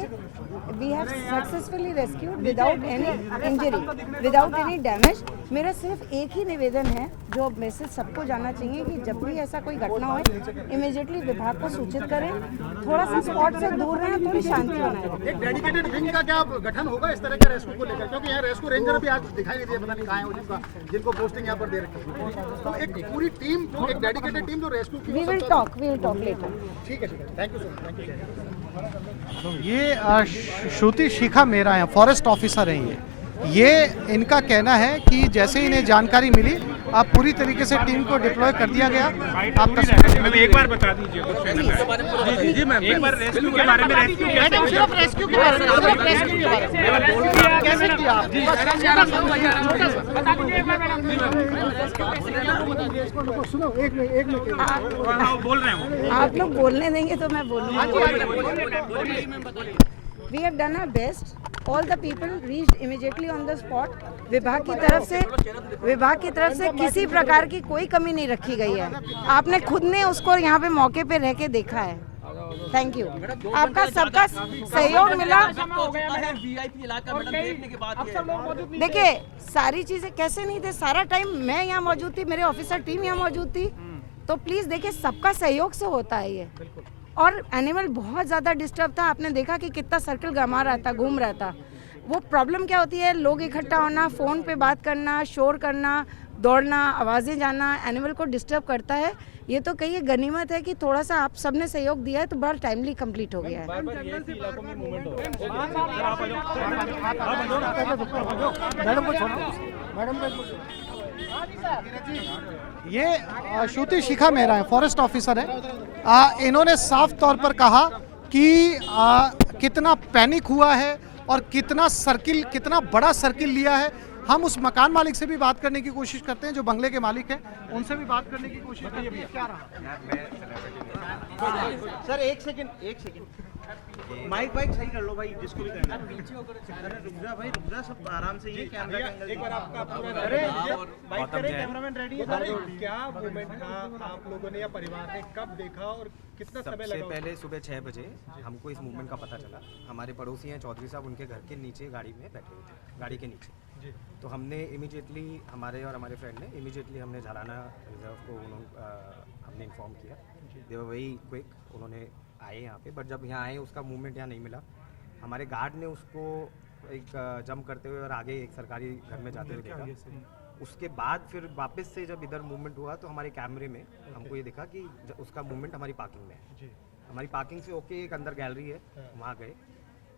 we have successfully rescued without any injury, without any damage. मेरा सिर्फ एक ही निवेदन है जो मैसेज सबको जाना चाहिए कि जब भी ऐसा कोई घटना हो इमीडिएटली विभाग को सूचित करें, थोड़ा सा स्पॉट से दूर रहें, थोड़ी शांति बनाए रखें। एक डेडिकेटेड विंग का क्या गठन होगा इस तरह के रेस्क्यू को लेकर, क्योंकि यहाँ रेस्क्यू रेंजर भी आज दिखाई नहीं दिए, पता नहीं कहाँ है जिनको पोस्टिंग यहाँ पर दे रखी है। तो एक पूरी टीम, जो एक डेडिकेटेड टीम जो रेस्क्यू की, वी विल टॉक लेटर। ठीक है, thank you sir, thank you. ये श्रुति शिखा मेरा है, फॉरेस्ट ऑफिसर हैं ये इनका कहना है कि जैसे इन्हें जानकारी मिली अब पूरी तरीके से टीम को डिप्लॉय कर दिया गया। आप एक बार बता दीजिए जी मैम, एक बार रेस्क्यू के बारे में, रेस्क्यू के बारे में कैसे किया आप? सुनो, एक मिनट बोल रहे हैं, आप लोग बोलने देंगे तो मैं बोलूँगी। We have done our best. All the people reached immediately on the spot. विभाग की तरफ से किसी प्रकार की कोई कमी नहीं रखी गई है। आपने खुद ने उसको यहाँ पे मौके पे रह के देखा है। थैंक यू, आपका सबका सहयोग मिला। देखिए, सारी चीजें कैसे नहीं थे, सारा टाइम मैं यहाँ मौजूद थी, मेरे ऑफिसर टीम यहाँ मौजूद थी। तो प्लीज देखिए, सबका सहयोग से होता है ये। और एनिमल बहुत ज़्यादा डिस्टर्ब था, आपने देखा कि कितना सर्कल घुमा रहा था, घूम रहा था। वो प्रॉब्लम क्या होती है, लोग इकट्ठा होना, फ़ोन पे बात करना, शोर करना, दौड़ना, आवाज़ें जाना, एनिमल को डिस्टर्ब करता है। ये तो कहिए गनीमत है कि थोड़ा सा आप सबने सहयोग दिया है तो बड़ा टाइमली कंप्लीट हो गया है। ये श्रुति शिखा मेरा है, फॉरेस्ट ऑफिसर है। इन्होंने साफ तौर पर कहा कि कितना पैनिक हुआ है और कितना बड़ा सर्किल लिया है। हम उस मकान मालिक से भी बात करने की कोशिश करते हैं जो बंगले के मालिक हैं, उनसे भी बात करने की कोशिश करते हैं। क्या रहा सर, एक सेकंड माइक सही कर लो भाई, जिसको भी करना है। अरे रुक जा भाई, रुक जा, सब आराम से, ये कैमरा का एंगल। एक बार आपका बाइक करे, कैमरामैन रेडी है सारे। क्या मूवमेंट था आप लोगों ने या परिवार ने कब देखा और कितना समय लगा? सबसे पहले सुबह 6 बजे हमको इस मूवमेंट का पता चला। हमारे पड़ोसी हैं चौधरी साहब, उनके घर के नीचे गाड़ी में बैठे हुए थे, गाड़ी के नीचे। तो हमने इमीडिएटली, हमारे और हमारे फ्रेंड ने इमीडिएटली हमने झालाना रिजर्व को हमने इन्फॉर्म किया। दे वर वेरी क्विक, उन्होंने आए यहाँ पे, बट जब यहाँ आए उसका मूवमेंट यहाँ नहीं मिला। हमारे गार्ड ने उसको एक जंप करते हुए और आगे एक सरकारी घर में जाते हुए देखा। उसके बाद फिर वापस से जब इधर मूवमेंट हुआ तो हमारे कैमरे में हमको ये दिखा कि उसका मूवमेंट हमारी पार्किंग में है। हमारी पार्किंग से होके एक अंदर गैलरी है, वहाँ गए।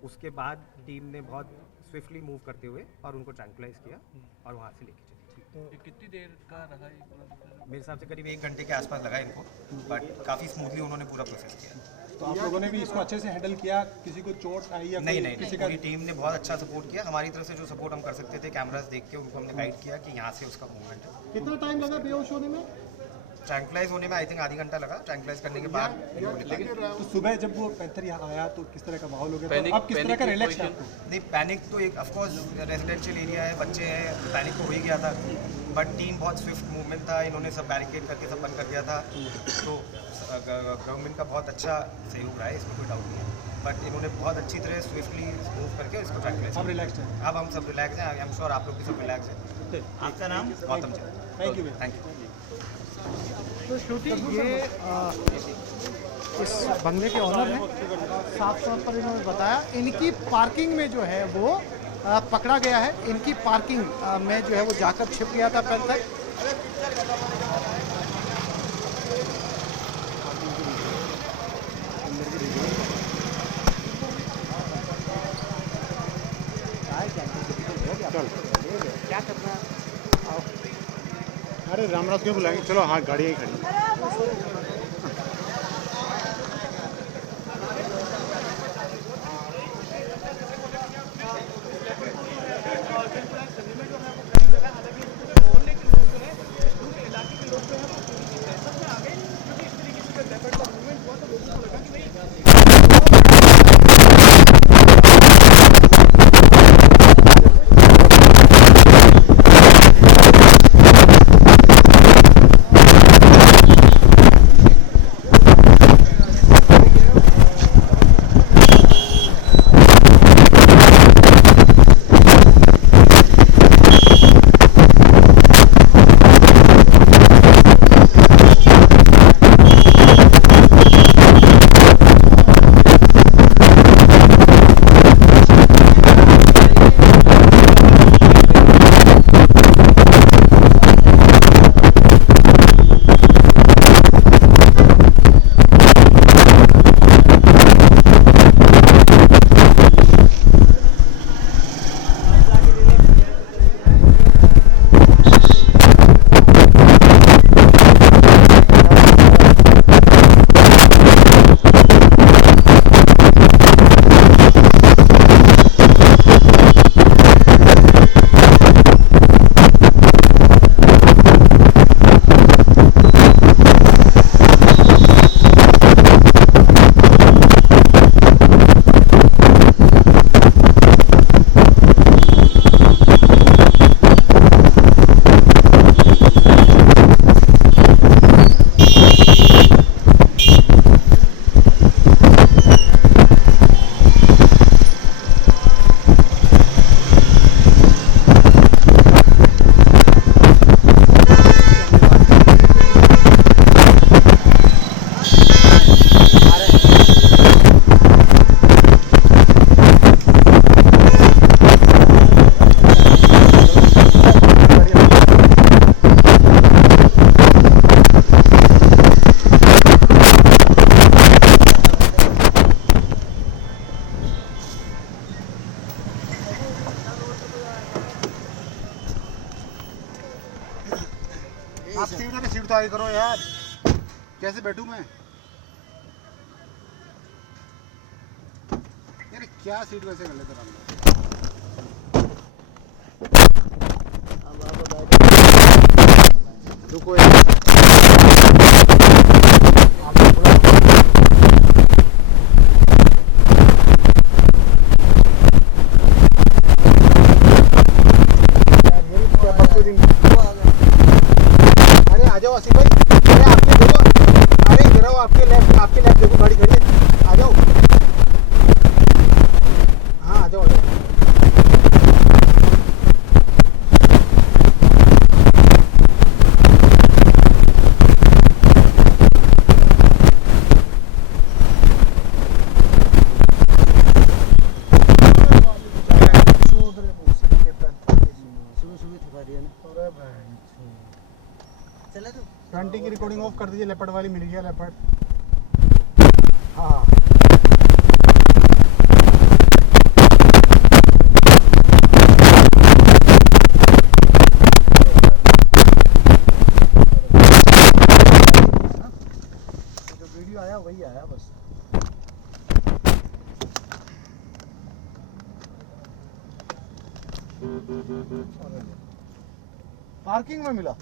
उसके बाद टीम ने बहुत स्विफ्टली मूव करते हुए और उनको ट्रैंकुलाइज किया और वहाँ से लेके चले। कितनी देर का रहा ये पूरा? मेरे हिसाब से करीब 1 घंटे के आसपास लगा इनको, बट काफ़ी स्मूथली उन्होंने पूरा प्रोसेस किया। तो आप लोगों ने भी इसको अच्छे से हैंडल किया? किसी को चोट आई या नहीं, पूरी टीम ने बहुत अच्छा सपोर्ट किया। हमारी तरफ से जो सपोर्ट हम कर सकते थे, कैमरास देख के उनको हमने गाइड किया कि यहाँ से उसका मूवमेंट है। कितना टाइम लगा बेहोश होने में? ट्रैंकुलाइज होने में आई थिंक आधी घंटा लगा। ट्रैंकुलाइज करने के बाद तो सुबह जब वो पैंथर यहाँ आया तो किस तरह का माहौल हो गया? तो अब किस तरह का रिलैक्स है आपको? नहीं, पैनिक तो एक ऑफकोर्स रेजिडेंशियल एरिया है, बच्चे हैं, पैनिक तो हो ही गया था। बट टीम बहुत स्विफ्ट मूवमेंट था, इन्होंने सब बैरिकेड करके सब बंद कर दिया था। तो गवर्नमेंट का बहुत अच्छा सहयोग रहा है, इसमें कोई डाउट नहीं है। बट इन्होंने बहुत अच्छी तरह स्विफ्टली मूव करके इसको ट्रैंकुलाइज। अब रिलैक्स है? अब हम सब रिलैक्स हैं। आई एम श्योर आप लोग भी सब रिलैक्स हैं। आपका नाम? Gautam ji. Thank you. Thank you. तो श्रुति, ये इस बंगले के ऑनर हैं, साफ तौर पर इन्होंने बताया इनकी पार्किंग में जो है वो पकड़ा गया है। इनकी पार्किंग में जो है वो जाकर छिप गया था पैंथर। क्या करना है? अरे रामराज क्यों बुलाएंगे? चलो, हाँ, गाड़ी ही खड़ी। आप सीट तो आगे करो यार, कैसे बैठूं मैं? यार क्या सीट वैसे कर लेते हम रुको यार। 20 की रिकॉर्डिंग ऑफ कर दीजिए। लेपर्ड वाली मिल गया लेपर्ड। हाँ जो वीडियो आया वही आया बस। पार्किंग में मिला।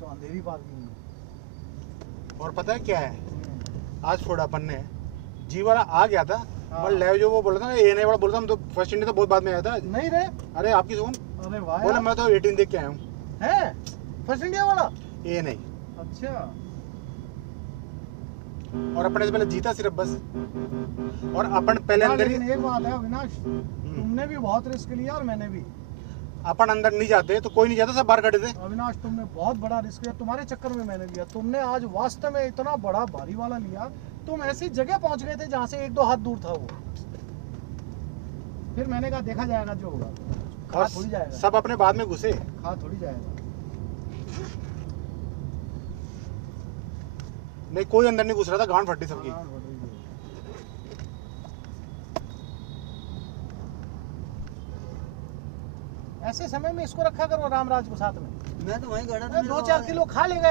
तो अंधेरी पार्किंग में। और पता है क्या है, आज फोड़ा अपन ने जी वाला आ गया था। पर लेव जो वो बोला था ना, ये नहीं वाला बोला था, हम तो फर्स्ट इंडिया तो बहुत बाद में आया था। नहीं रे, अरे आपकी सुन। अरे वाह, बोला मैं तो 18 देख के आया हूँ। है फर्स्ट इंडिया वाला ये नहीं। अच्छा। और अपने से पहले जीता सिर्फ बस। और अपन पहले अंदर ही। एक बात है अविनाश, तुमने भी बहुत रिस्क लिया और मैंने भी। अपन अंदर नहीं जाते तो कोई नहीं जाता, सब बाहर खड़े थे। अविनाश तुमने बहुत बड़ा रिस्क लिया, तुम्हारे चक्कर में मैंने लिया। तुमने आज वास्तव में इतना बड़ा भारी वाला लिया, तुम ऐसी जगह पहुंच गए थे जहाँ से 1-2 हाथ दूर था वो। फिर मैंने कहा देखा जाएगा जो होगा, खा थोड़ी जाएगा। सब अपने बाद में घुसे, खा थोड़ी जाएगा। नहीं कोई अंदर नहीं घुस रहा था, गांड फटी सबकी। ऐसे समय में इसको रखा करो रामराज को साथ में। मैं तो वहीं खड़ा था, 2-4 किलो खा लेगा।